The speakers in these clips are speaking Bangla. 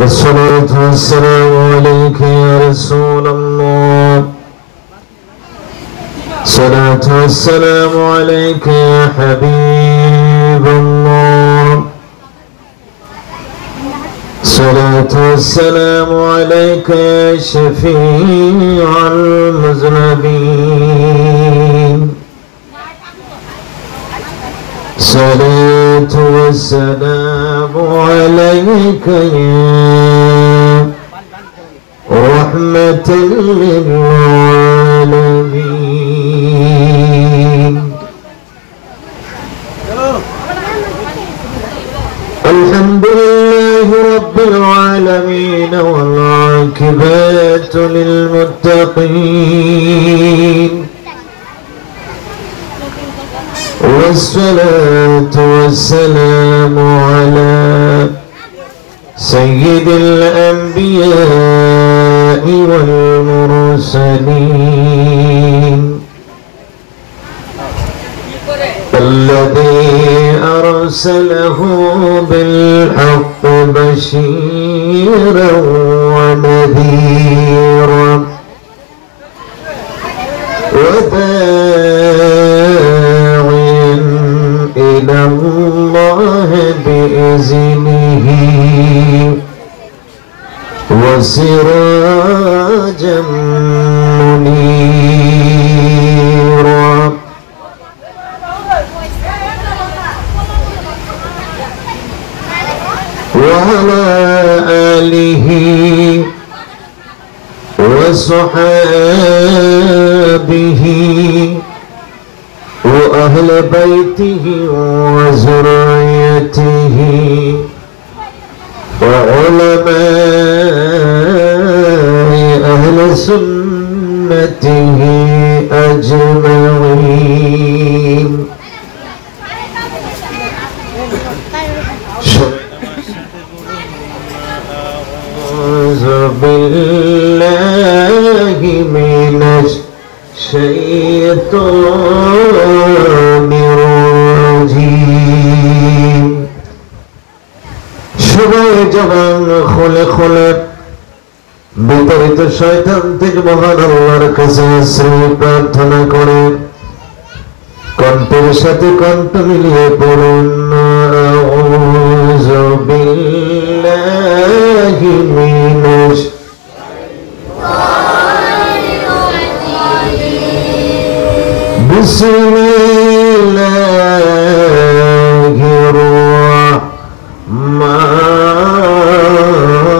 والصلاة والسلام عليك يا رسول الله. الصلاة والسلام عليك يا حبيب الله. الصلاة والسلام عليك يا شفيع المذنبين. الصلاة والسلام عليك يا رحمة للعالمين. الحمد لله رب العالمين والعاقبة للمتقين، والصلاة والسلام على سيد الأنبياء والمرسلين الذي أرسله بالحق بشيرا ونذيرا وداعيا إلى الله بإذنه وسراجا منيرا. وعلى آله وصحابه وأهل بيته وذريته وعلماء أهل سنته أجمعين. أعوذ بالله من الشيطان الرجيم। সবাই জবান খুলে খুলে বিতাড়িত শয়তান থেকে মহান আল্লাহর কাছে আশ্রয় প্রার্থনা করে কণ্ঠের সাথে কণ্ঠ মিলিয়ে পড়ুন আউযু বিল্লাহি মিনাশ বিসমিল্লাহির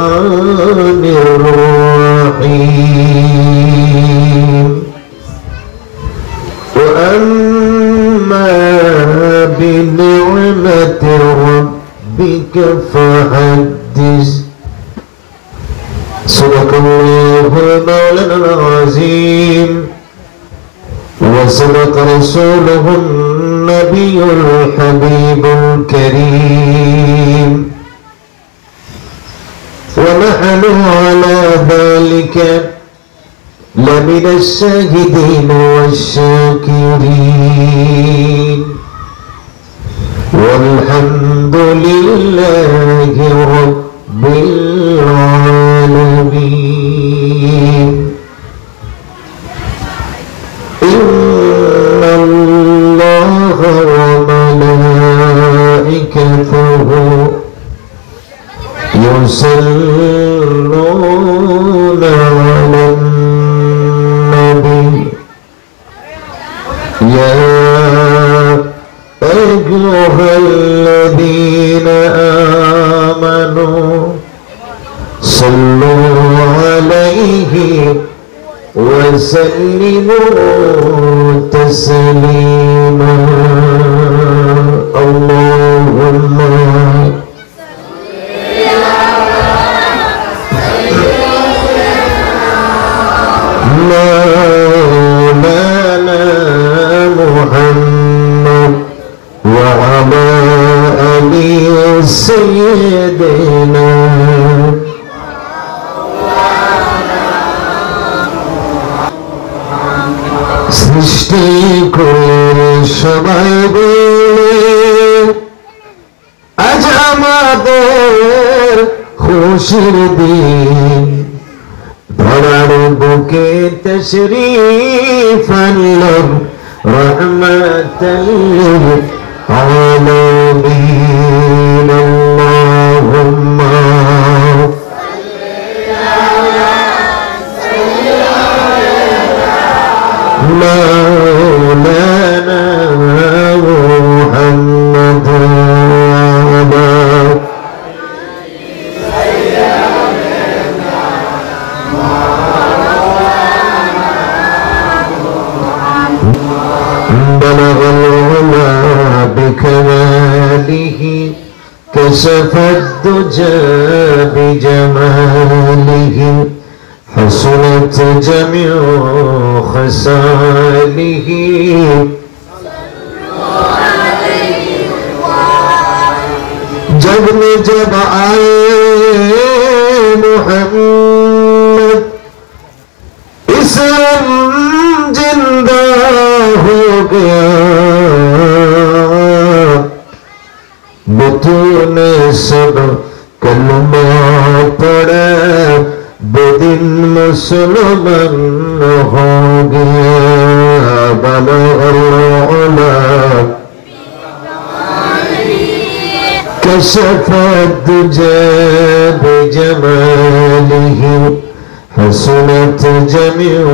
রাহমানির রাহিম। وأما بنعمة ربك فحدث. صدق الله مولانا العظيم وصدق رسوله النبي الحبيب الكريم، ونحن على ذلك لمن الشاهدين والشاكرين، والحمد لله رب العالمين. إن الله وملائكته يصلون على النبي يا أيها الذين آمنوا صلوا عليه وسلموا تسليما. اللهم مولانا محمد وعلى آل سيدنا সৃষ্টি করে সবাই বলে খুশির দিন ধরার বুকে তশরীফ আনলাম রহমাতাল লিল আলামিন আল্লাহুম্মা مولانا محمد بلغ العلا بكماله كشف الدجى بجماله حسنت جميع خصاله जब में जब आए मोहम्मद इस्लाम जिंदा हो गया बुतून सब कलमा पड़ा बेदिन मुसलमान हो गया बलगल كشف الدجى بجماله حسنت جميع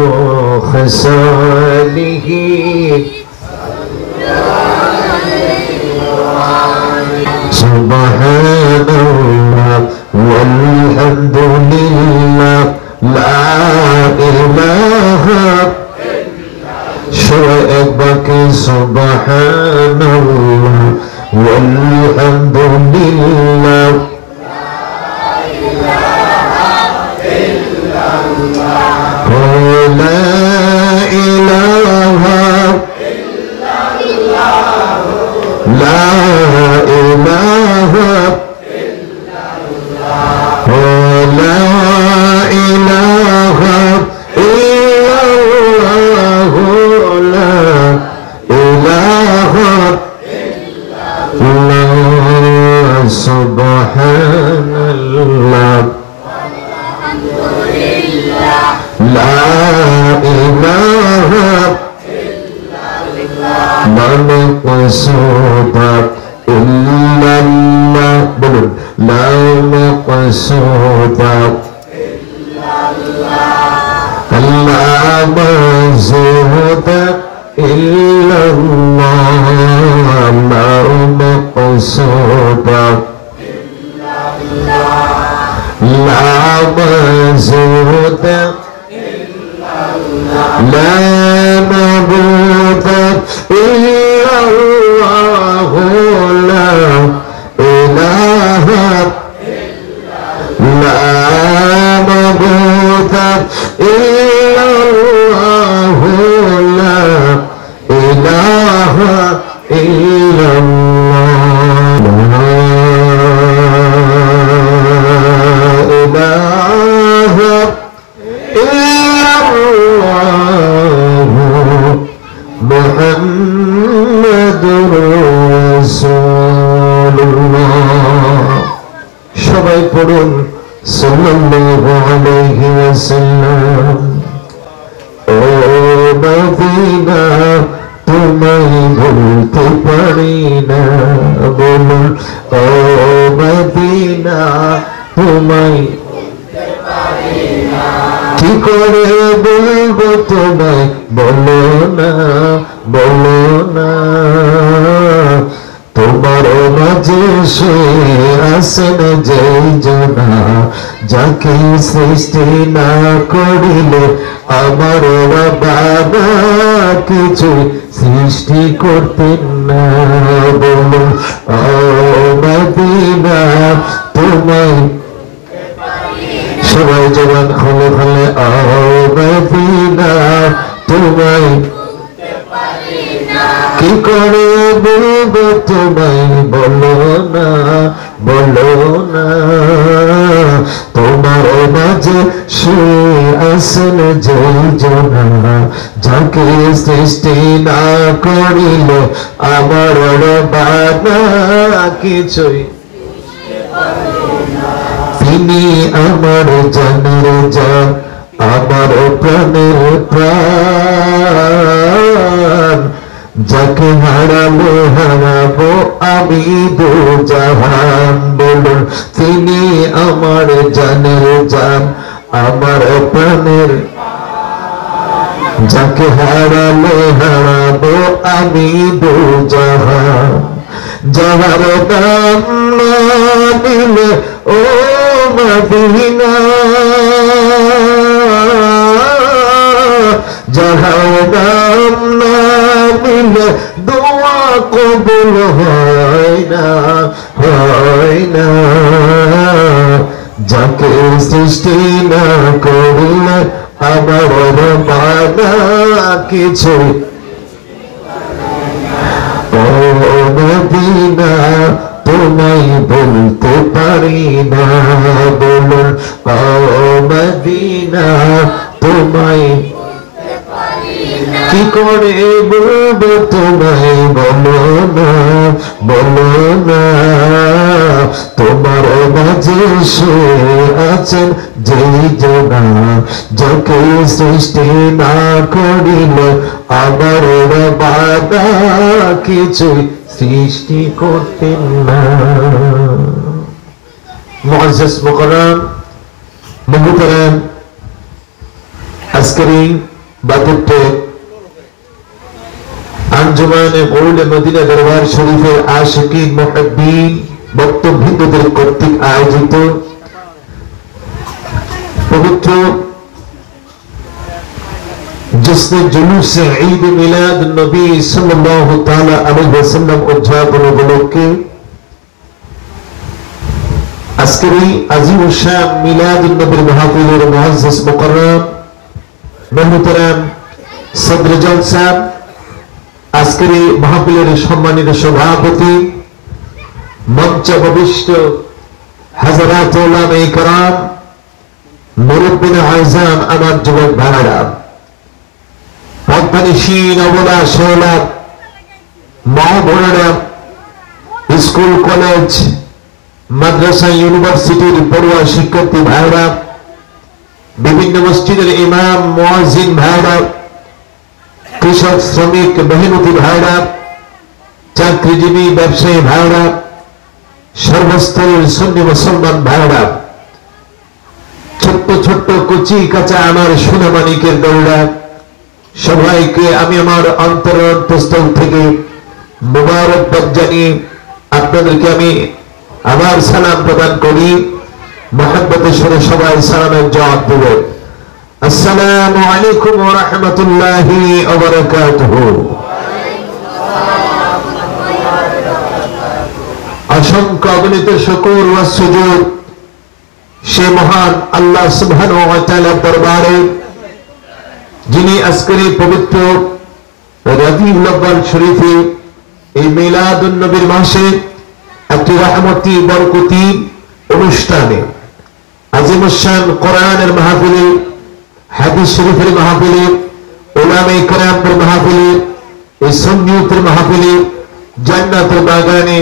خصاله سبحان الله والحمد لله لا إله شوقك سبحان الله والحمد لله لا إله إلا الله لا إله إلا الله لا إله إلا الله لا إله إلا الله لا إله سبحان الله لا إله إلا الله من قصد إلا الله لا مقصود إلا الله لا مزهد إلا الله لا مقصود إلا الله لا مزهد إلا الله لا معبود إلا الله لا إله إلا الله لا معبود إلا الله لا إله إلا الله لا إله إلا الله محمد رسول الله সবাই পড়ুন সাল্লাল্লাহু আলাইহি ওয়াসাল্লাম ও মদিনা তোমায় ভুলতে পারি না বলুন ও মদিনা তোমায় ভুলতে পারি না কি করে বলবো তোমায় বলো না তোমার মাঝে শুয়ে আসেন যেই জনা যাকে সৃষ্টি না করিলে আমার বাবা কিছু সৃষ্টি করতেন না বলুন ও মদিনা তোমায় সবাই জবান খুলে খুলে ও মদিনা তোমায় কি করে বলবো তোমায় বলো না তোমার মাঝে শুয়ে আসেন যেই জনা যাকে সৃষ্টি না করিলে আমার বাবা কিছুই তিনি আমার জানের জান, আমার প্রাণের প্রাণ, যাকে হারালে হারাবো আমি দু জাহান। বলুন তিনি আমার জানের জান, আমার প্রাণের, যাকে হারালে হারাবো আমি দু জাহান। যাহার নাম না নিলে ও মদিনা, যাহার নাম না নিলে দোয়া কবুল হয় না, হয় না। যাকে সৃষ্টি না করিলে আমার বাধা কিছু, ও মদিনা তোমায় বলতে পারি না। বলুন ও মদিনা তোমায় কি করে বলবো তোমায়, বলো না, বলো না। তোমার মাঝে শুয়ে আছেন যেই জনা, যাকে সৃষ্টি না করিলে আমার বাধা কিছু সৃষ্টি করতেন না। মুআজ্জাজ মুকাররম মুহতারাম, আজকের এই বাদুরটে আঞ্জুমানে গৌলে মদিনা দরবার শরীফের আশিকিন মুহিব্বিন বক্তব্যবিদদের কর্তৃক আয়োজিত পবিত্র जिसने जुलूस से ईद मिलाद नबी सल्लल्लाहु ताला अलैहि वसल्लम उद्यापन उपलक्षে আজকের এই আজিম শান মিলাদ নবীর মাহফিলের মুআজ্জাজ মুকাররম মুহতারাম সদর জলসা, আজকের এই মাহফিলের সম্মানিত সভাপতি, মঞ্চ উপবিষ্ট হযরত উলামায়ে কেরাম, মুরব্বিন আযম, আমার যুবক ভাইরা, পদ্মনিশীন অবলা সোলা মা বোনেরা, স্কুল কলেজ মাদ্রাসা ইউনিভার্সিটির পড়ুয়া শিক্ষার্থী ভাইরা, বিভিন্ন মসজিদের ইমাম মুয়াজ্জিন ভাইরা, কৃষক শ্রমিক মেহনতি ভাইরা, চাকরিজীবী ব্যবসায়ী ভাইরা, সর্বস্তরের সুন্নি মুসলমান ভাইরা, ছোট্ট ছোট্ট কচি কাঁচা আমার সোনামানিকের দৌড়া, সবাইকে আমি আমার অন্তরস্থল থেকে মুবারকবাদ জানিয়ে আপনাদেরকে আমি আমার সালাম প্রদান করি। মহব্বতের সাথে সবাই সালামের জবাব দেবেন। আসসালামু আলাইকুম ওয়া রাহমাতুল্লাহি ওয়া বারাকাতুহু। অসংখ্য অগণিত শুকর ওয়া সুজুদ সে মহান আল্লাহ সুবহানাহু ওয়া তাআলার দরবারে, যিনি আজকের এই পবিত্র রবিউল আউয়াল শরীফে এই মিলাদুন নবীর মাসে একটি রহমতি বরকতি অনুষ্ঠানে আজিমুশ-শান কোরআনের মাহফিলে, হাদিস শরীফের মাহফিলে, উলামায়ে কেরামের মাহফিলে, এই সুন্নিয়তের মাহফিলে, জান্নাতের বাগানে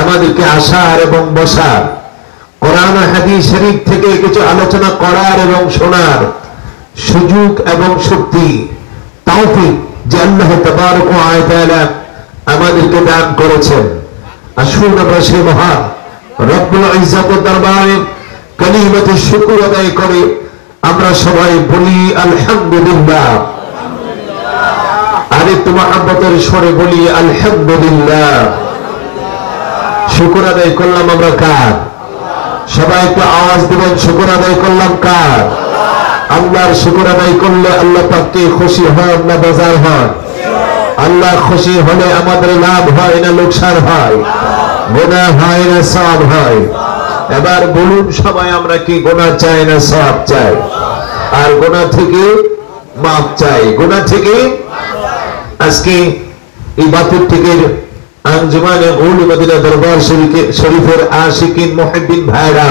আমাদেরকে আসার এবং বসার, কোরআন ও হাদিস শরীফ থেকে কিছু আলোচনা করার এবং শোনার সুযোগ এবং শক্তি তৌফিক যে আল্লাহ তাবারক ওয়া তাআলা আমাদেরকে দান করেছেন। আসুন আমরা সেই মহান রব্বুল ইজ্জতের দরবারে কালিমাতুশ শুকর আদায় করে আমরা সবাই বলি আলহামদুলিল্লাহ। আর একটু মহব্বতের স্বরে বলি আলহামদুলিল্লাহ। শুকর আদায় করলাম আমরা কার? সবাই একটু আওয়াজ দিবেন, শুকর আদায় করলাম কার? আল্লাহর শুকর আদায় করলে আল্লাহ পাককে খুশি হয় না বাজার হয়? আল্লাহ খুশি হলে আমাদের লাভ হয় না লোকসান হয়? গুনাহ হয় না সওয়াব হয়? এবার বলুন সবাই, আমরা কি গুনাহ চাই না সওয়াব চাই? আর গুনাহ থেকে মাফ চাই, গুনাহ থেকে। আজকে এই বাতুর থেকে আঞ্জুমানে গৌলে মদিনা দরবার শরীফের আশিকিন মুহিব্বিন ভাইরা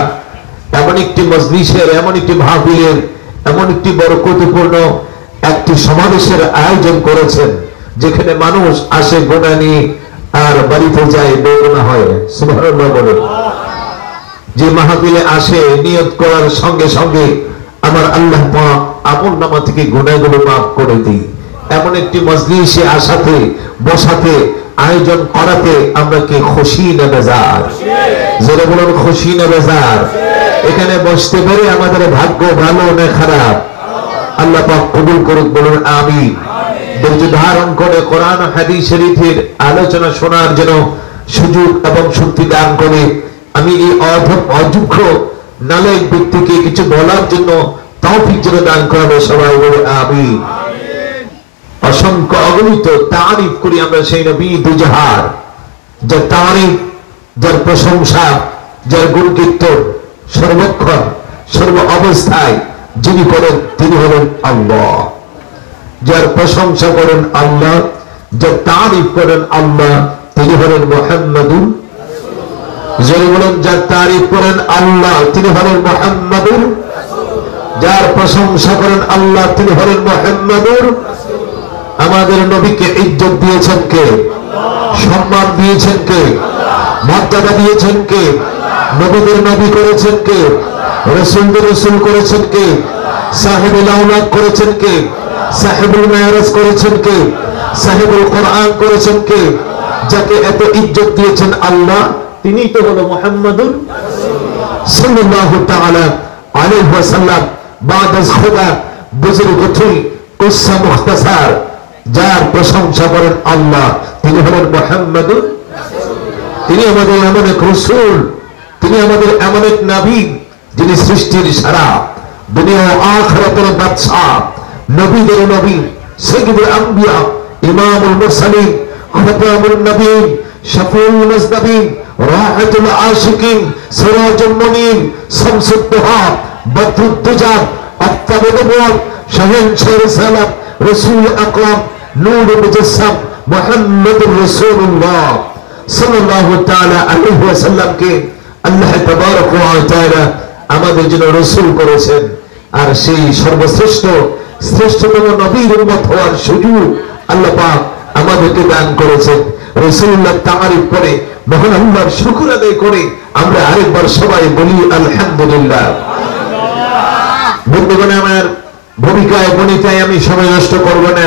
এমন একটি মজলিসের, এমন একটি মাহফিলের, এমন একটি বরকতপূর্ণ একটি সমাবেশের আয়োজন করেছেন, যেখানে মানুষ আসে গুনাহ নিয়ে আর বাড়িতে যায় বেগুনাহ হয়। সুবহানাল্লাহ বলুন। যে মাহফিলে আসে নিয়ত করার সঙ্গে সঙ্গে আমার আল্লাহ পাক আমল নামা থেকে গুনাহগুলো মাফ করে দিই, এমন একটি মজলিসে আসাতে বসাতে আয়োজন করাতে আমরা কি খুশি না বেজার? যারা বলুন খুশি না বেজার? এখানে বসতে পেরে আমাদের ভাগ্য ভালো না খারাপ? আল্লাহ পাক কবুল করুক, বলুন আমিন। ধৈর্য ধারণ করে কোরআন হাদিস শরীফের আলোচনা শোনার জন্য সুযোগ এবং শক্তি দান করে আমি এই অযোগ্য নালায়ক ব্যক্তিকে কিছু বলার জন্য তৌফিক যেন দান করাবে, সবাই বলে আমিন। অসংখ্য অগণিত তারিফ করি আমরা সেই নবী দুজাহার, যার তারিফ, যার প্রশংসা, যার গুণ কীর্তন সর্বক্ষণ সর্ব অবস্থায় যিনি করেন তিনি হলেন আল্লাহ। যার প্রশংসা করেন আল্লাহ, যার তারিফ করেন আল্লাহ, তিনি হলেন মুহাম্মাদুর। যারা বলেন যার তারিফ করেন আল্লাহ তিনি হলেন মুহাম্মাদুর, যার প্রশংসা করেন আল্লাহ তিনি হলেন মুহাম্মাদুর। আমাদের নবীকে ইজ্জত দিয়েছেন কে? সম্মান দিয়েছেন কে? মর্যাদা দিয়েছেন কে? নবীদের নবী করেছেন কে? রাসূলদের রাসূল করেছেন কে? সাহেবুল আওলাদ করেছেন কে? সাহেবুল মেরাজ করেছেন কে? সাহেবুল কোরআন করেছেন কে? যাকে এত ইজ্জত দিয়েছেন আল্লাহ, তিনি তো হলো মুহাম্মাদুর সাল্লাল্লাহু তাআলা আলাইহি ওয়াসাল্লাম। বাদ আজ খুদা বুজুর্গ থুই কুসা মুখতাসার, যার প্রশংসা করেন আল্লাহ তিনি হলেন মুহাম্মাদুর। তিনি আমাদের এমন এক রাসূল, তিনি আমাদের এমন এক নবী যিনি সৃষ্টির সারা দুনিয়া ও আখিরাতের বাদশা, নবীদের নবী, সাইয়্যিদুল আম্বিয়া, ইমামুল মুরসালিন, খাতামুন নবীন, শফিউল মুজতাবিন, রাহাতুল আশিকিন, সিরাজুল মুনির, শামসুদ দুহা, বদরুদ দুজা, আফতাবুল নবুওয়াত, শাহীনশাহ রিসালাত, রাসূল আকরাম, নূরুল মুজাসসাম, মুহাম্মাদুর রাসূলুল্লাহ সাল্লাল্লাহু তাআলা আলাইহি ওয়াসাল্লামকে আল্লাহ তাবারক ওয়া তাআলা আমাদের জন্য রাসূল করেছেন। আর সেই সর্বশ্রেষ্ঠ শ্রেষ্ঠতম নবীর উম্মত হওয়ার সুযোগ আল্লাহ পাক আমাদেরকে দান করেছেন। রাসূলুল্লাহ তারিফ করে মহান আল্লাহর শুকর আদায় করে আমরা আরেকবার সবাই বলি আলহামদুলিল্লাহ। বন্ধুগণ, আমার ভূমিকায় বনিতায় আমি সময় নষ্ট করব না।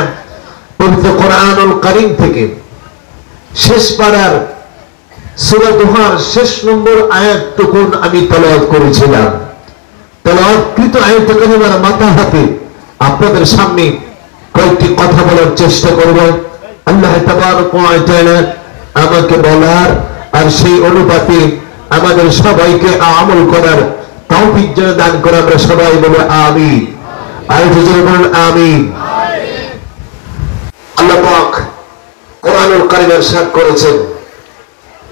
পবিত্র কোরআনুল কারীম থেকে শেষ পারার সূরা দুহার শেষ নম্বর আয়াতটুকু আমি তেলাওয়াত করেছিলাম। তেলাওয়াতকৃত আয়াত কারিমার মাথা হাতে আপনাদের সামনে কয়েকটি কথা বলার চেষ্টা করব। আল্লাহ তাবারক ওয়া তাআলা আমাকে বলার আর সেই অনুপাতে আমাদের সবাইকে আমল করার তৌফিক যেন দান করে আমরা সবাই বলি আমিন। আর জোরে বলুন আমিন। আল্লাহ পাক কোরআনুল কারীমে ইরশাদ করেছেন,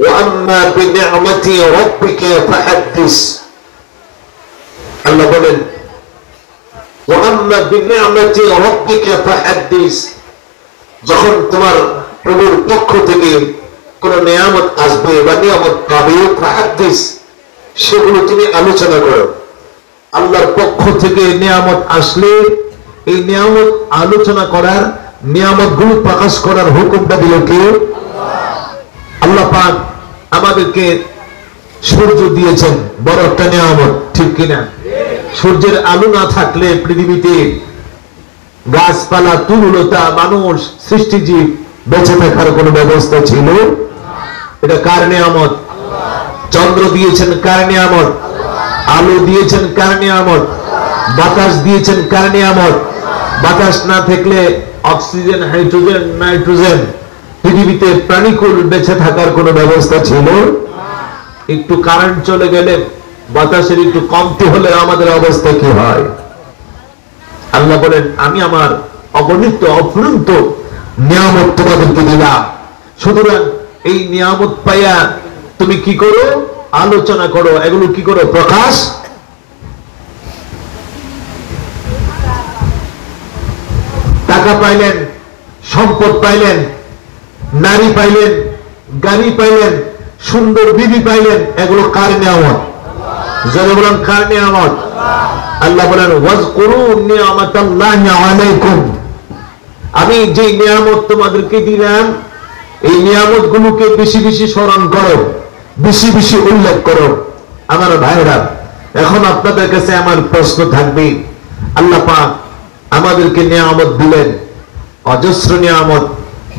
ওয়া আম্মা বিনি'মাতি রাব্বিকা ফাহাদ্দিস। আল্লাহ বলেন, ওয়া আম্মা বিনি'মাতি রাব্বিকা ফাহাদ্দিস, যখন তোমার প্রভুর পক্ষ থেকে কোন নিয়ামত আসবে বা নিয়ামত পাবে, ফাহাদ্দিস, সেগুলো তুমি আলোচনা করো। আল্লাহর পক্ষ থেকে নিয়ামত আসলে এই নিয়ামত আলোচনা করার, নিয়ামতগুলো প্রকাশ করার হুকুমটা দিল কে? আল্লাহ পাক আমাদেরকে সূর্য দিয়েছেন, বড় একটা নিয়ামত, ঠিক কিনা? সূর্যের আলো না থাকলে পৃথিবীতে গাছপালা, তরুলতা, মানুষ, সৃষ্টিজীব বেঁচে থাকার কোন ব্যবস্থা ছিল? এটা কার নিয়ামত? চন্দ্র দিয়েছেন কার নিয়ামত? আলো দিয়েছেন কার নিয়ামত? বাতাস দিয়েছেন কার নিয়ামত? বাতাস না থাকলে অক্সিজেন, হাইড্রোজেন, নাইট্রোজেন, পৃথিবীতে প্রাণীকুল বেঁচে থাকার কোন ব্যবস্থা ছিল? একটু কারেন্ট চলে গেলে, বাতাসের একটু কমতি হলে আমাদের অবস্থা কি হয়? আল্লাহ বলেন, আমি আমার অগণিত অফুরন্ত নিয়ামত তোমাদেরকে দিলাম, সুতরাং এই নিয়ামত পাইয়া তুমি কি করো? আলোচনা করো, এগুলো কি করো? প্রকাশ। টাকা পাইলেন, সম্পদ পাইলেন, নারী পাইলেন, গাড়ি পাইলেন, সুন্দর বিবি পাইলেন, এগুলো কার নিয়ামত? যারা বলেন কার নিয়ামত? আল্লাহ বলেন, ওয়াজকুরু নিয়ামাতাল্লাহি আলাইকুম, আমি যে নিয়ামত তোমাদেরকে দিলাম এই নিয়ামত গুলোকে বেশি বেশি স্মরণ করো, বেশি বেশি উল্লেখ করো। আমার ভাইরা, এখন আপনাদের কাছে আমার প্রশ্ন থাকবে, আল্লাহ পাক আমাদেরকে নিয়ামত দিলেন, অজস্র নিয়ামত,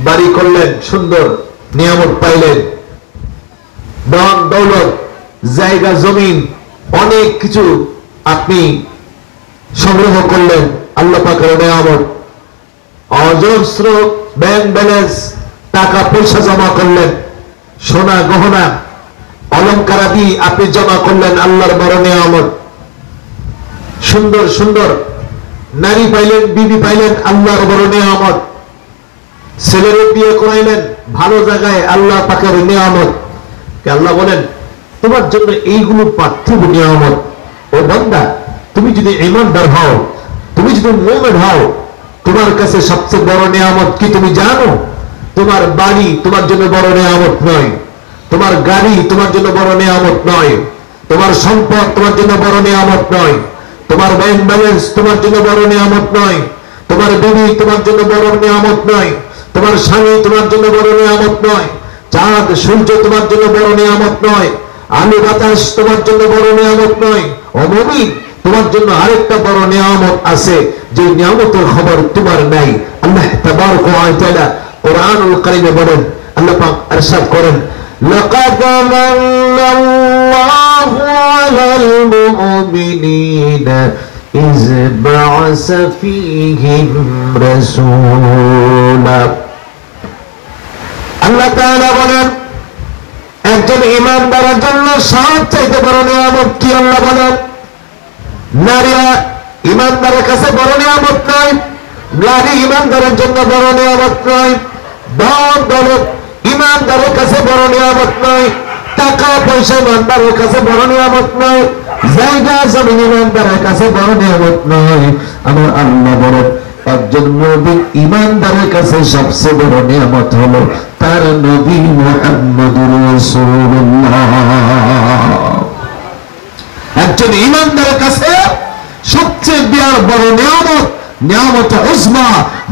বাড়ি করলেন, সুন্দর নিয়ামত পাইলেন, ধন দৌলত, জায়গা জমিন, অনেক কিছু আপনি সংগ্রহ করলেন, আল্লাহ পাকের নিয়ামত, অজস্র ব্যাংক ব্যালেন্স, টাকা পয়সা জমা করলেন, সোনা গহনা অলংকারাদি আপনি জমা করলেন, আল্লাহর বড় নিয়ামত। সুন্দর সুন্দর নারী পাইলেন, বিবি পাইলেন, আল্লাহর বড় নিয়ামত। ছেলের বিয়ে করাইলেন ভালো জায়গায়, আল্লাহ পাকের নিয়ামত। আল্লাহ বলেন তোমার জন্য এইগুলো পার্থিব নিয়ামত। ও বান্দা, তুমি যদি ঈমানদার হও, তুমি যদি মুমিন হও, তোমার কাছে সবচেয়ে বড় নিয়ামত কি তুমি জানো? তোমার বাড়ি তোমার জন্য বড় নিয়ামত নয়, তোমার গাড়ি তোমার জন্য বড় নিয়ামত নয়, তোমার সম্পদ তোমার জন্য বড় নিয়ামত নয়, তোমার ব্যাংক ব্যালেন্স তোমার জন্য বড় নিয়ামত নয়, তোমার বিবি তোমার জন্য বড় নিয়ামত নয়, তোমার স্বামী তোমার জন্য বড় নিয়ামত নয়, চাঁদ সূর্য তোমার জন্য বড় নিয়ামত নয়, আলো বাতাস তোমার জন্য বড় নিয়ামত নয়। ও মুমিন, তোমার জন্য আরেকটা বড় নিয়ামত আছে, যে নিয়ামতের খবর তোমার নাই। আল্লাহ তাবারক ওয়া তাআলা কুরআনুল কারীমে বলেন, আল্লাহ পাক ইরশাদ করেন, লাকাদ মান্নাল্লাহু আলাল মুমিনিনা ইয বা'আসা ফীহিম রাসূলা। আল্লাহ তাআলা বলেন একজন ঈমানদারের জন্য সবচেয়ে বড় নিয়ামত কি? আল্লাহ বলেন নারীরা ঈমানদারের কাছে বড় নিয়ামত নয়, নারী ঈমানদারের জন্য বড় নিয়ামত নয়, ধন দৌলত ঈমানদারের কাছে বড় নিয়ামত নয়, টাকা পয়সা ঈমানদারের কাছে বড় নিয়ামত নয়, জায়গা জমিন ঈমানদারের কাছে বড় নিয়ামত নয়। আমার আল্লাহ বলেন একজন মুমিন ঈমানদারের কাছে সবচেয়ে বড় নিয়ামত হলো তার নবী মুহাম্মদুর রাসূলুল্লাহ। একজন ঈমানদারের কাছে সবচেয়ে বড় নিয়ামত, নিয়ামত উজমা,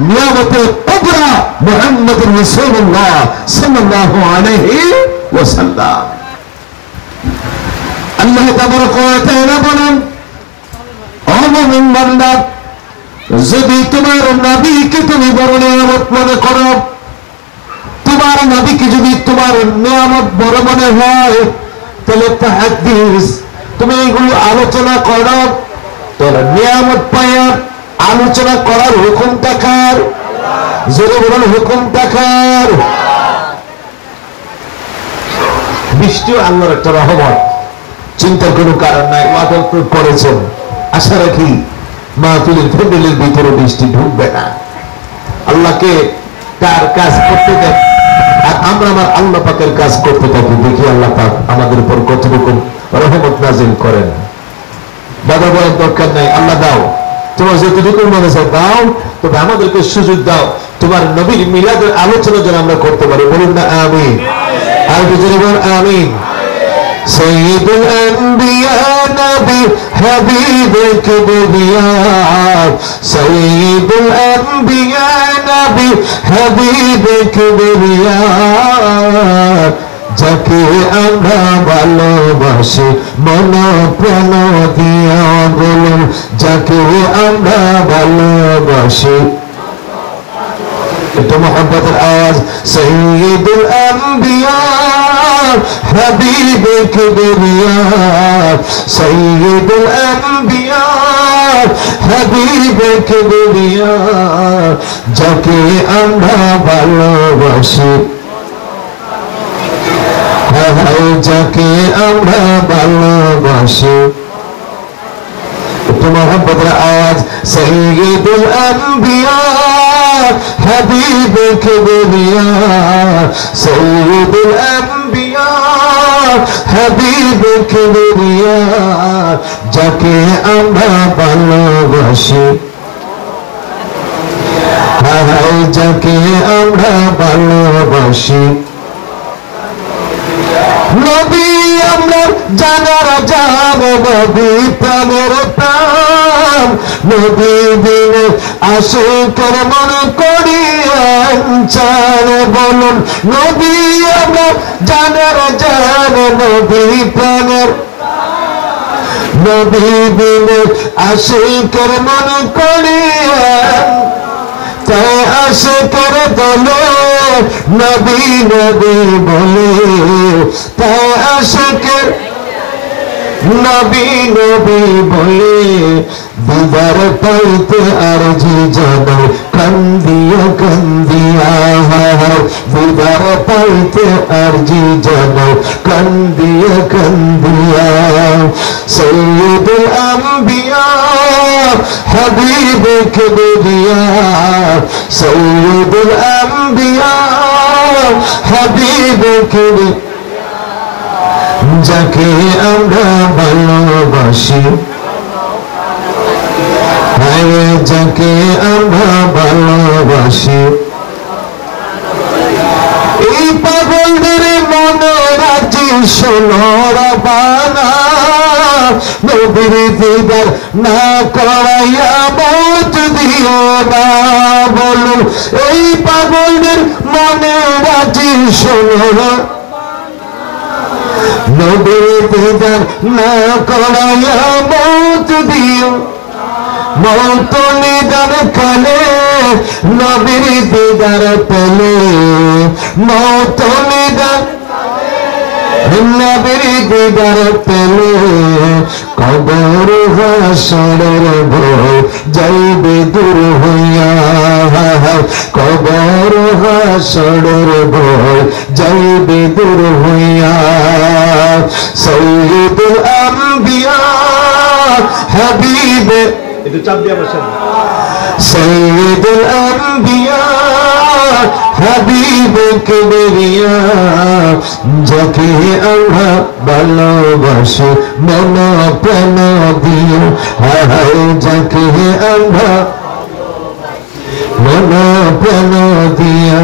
নিয়ামত কুবরা মুহাম্মদুর রাসূলুল্লাহ সাল্লাল্লাহু আলাইহি ওয়াসাল্লাম। আল্লাহ তাবারক ওয়া তাআলা বলেন, ও মুমিন বান্দা, যদি তোমার নবীকে তুমি বড় নিয়ামত মনে করো, তোমার নবীকে যদি তোমার নিয়ামত বড় মনে হয়, তাহলে তাহাদ্দিস তুমি এগুলো আলোচনা করো। তোর নিয়ামত পায়া আলোচনা করার হুকুমটা কার? জোরে বলুন, হুকুমটা কার? বৃষ্টিও আল্লাহর একটা রহমত, চিন্তার কোনো কারণ নাই। ওয়াদা করেছেন, আশা রাখি মাহফিলের ফ্যামিলির ভিতরে বৃষ্টি ঢুকবে না। আল্লাহকে তার কাজ করতে দেন, আর আমরা আমার আল্লাহ পাকের কাজ করতে থাকি। দেখি আল্লাহ পাক আমাদের উপর কতটুকু রহমত নাজিল করেন। দাদা বলার দরকার নাই, আল্লাহ দাও, তোমার যতটুকু মনে চাও দাও, তবে আমাদেরকে সুযোগ দাও তোমার নবীর মিলাদের আলোচনা যেন আমরা করতে পারি। বলুন না আমিন। আর বুঝে বল আমিন। সৈয়দুল আম্বিয়া নবী হাবিব কিবরিয়া, সৈয়দুল আম্বিয়া নবী হাবিব কিবরিয়া, যাকে আমরা ভালোবাসি মন প্রাণ দিয়া, বলুন যাকে আমরা ভালোবাসি। একটু মোহাম্মতের আওয়াজ। সৈয়দুল আম্বিয়া হাবিব কিবরিয়া, সৈয়দুল আম্বিয়া হাবিব কিবরিয়া, যাকে আমরা ভালোবাসি, যাকে আমরা ভালোবাসি। একটু মোহাম্মতের আওয়াজ। সৈয়দুল আম্বিয়া হাবিব কিবরিয়া, সৈয়দুল আম্বিয়া হাবিব কিবরিয়া, যাকে আমরা ভালোবাসি, যাকে আমরা ভালোবাসি। নবী আমরা জানার যাব, নবী প্রাণের প্রাণ, নবী দিনে আশিকের মন করিয়ান চান, বলুন নবী আমরা জানার যাব, নবী প্রাণের নবী বিনে আশিকের মন করে তাই আশিকের দলে নবী নবী বলে তাই আশিকের নবী নবী বলে দিদার পাইতে আরজি জানাও কান্দিয়া কান্দিয়া দিদার পাইতে আরজি জানাও কান্দিয়া কান্দিয়া সৈয়দুল আম্বিয়া হাবিব কিবরিয়া সৈয়দুল আম্বিয়া হাবিব কিবরিয়া যাকে আমরা ভালোবাসি যাকে আমরা ভালোবাসি এই পাগলদের মনে রাজি সোনার বানা নবীর দিদার না করাইয়া মত দিও না বলো এই পাগলদের মনে রাজি সোনার নবীর দিদার না করাইয়া মত দিও মৌত নিদার কালে নবীর দিদার পেলে মৌত নিদার নবীর দিদার পেলে কবর হাসরের ভয় যাইবে দূর হইয়া কবর হাসরের ভয় যাইবে দূর হইয়া সৈয়দুল আম্বিয়া হাবিবে একটু চাপ দিয়ে বসেন সৈয়দুল আম্বিয়া হাবিব কিবরিয়া যাকে আমরা ভালোবাসি মন প্রাণ দিও যাকে আমরা মন প্রাণ দিয়া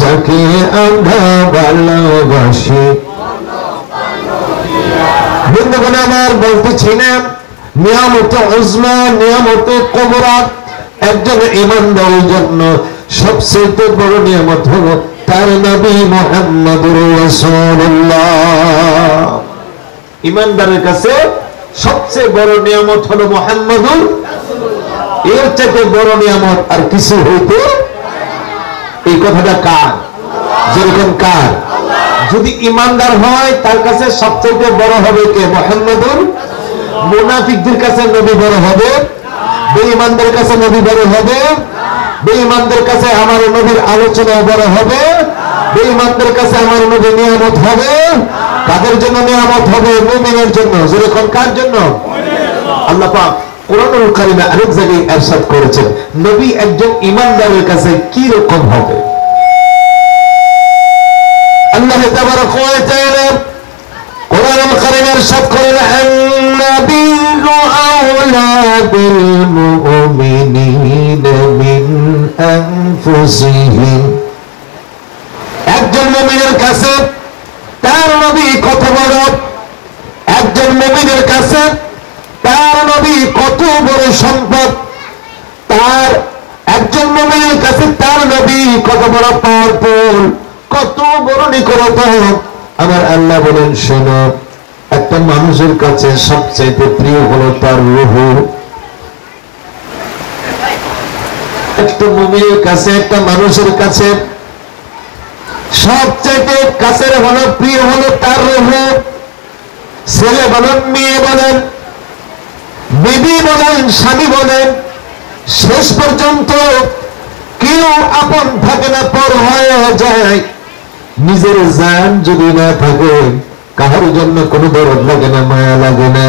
যাকে আমরা ভালোবাসি বন্ধুগণ আমার বলতেছিলাম নিয়ামত উজমা নিয়ামত কুবরা একজন ঈমানদারের জন্য সবচেয়ে বড় নিয়ামত হলো তার নবী মুহাম্মদুর রাসূলুল্লাহ ঈমানদারের কাছে সবচেয়ে বড় নিয়ামত হলো মুহাম্মদুর রাসূলুল্লাহ এর চেয়ে বড় নিয়ামত আর কিছু হইতে এই কথাটা কার যেরকম কার যদি ঈমানদার হয় তার কাছে সবচেয়ে বড় হবে কে মুহাম্মদুর মুনাফিকদের কাছে নবী বড় হবে বেঈমানদের কাছে নবী বড় হবে বেঈমানদের কাছে আমার নবীর আলোচনা বড় হবে বেঈমানদের কাছে আমার নবী নিয়ামত হবে কাদের জন্য নিয়ামত হবে মুমিনের জন্য যেরকম কার জন্য আল্লাহ পাক কোরআনুল কারীমে আরেক জায়গায় ইরশাদ করেছেন নবী একজন ঈমানদারের কাছে কি রকম হবে আল্লাহ তাবারক ওয়া তাআলা কোরআনুল কারীমে ইরশাদ করেন আন-নাবিয়্যু আওলা বিল মুমিনিনা মিন আনফুসিহিম একজন মুমিনের কাছে তার নবী কত বড় একজন মুমিনের কাছে তার নবী কত বড় সম্পদ তার একজন মুমিনের কাছে তার নবী কত বড় পাওয়ারফুল কত বড় নিকটতা আমার আল্লাহ বলেন শোনো একটা মানুষের কাছে সবচেয়ে প্রিয় হলো তার রূহ একটা মুমিনের কাছে একটা মানুষের কাছে সবচেয়ে কাছের হলো প্রিয় হলো তার রূহ ছেলে বলেন মেয়ে বলেন বিবি বলেন স্বামী বলেন শেষ পর্যন্ত কেউ আপন থাকে না পর হয়ে যায় নিজের জান যদি না থাকে কাহার জন্য কোনো দরদ লাগে না মায়া লাগে না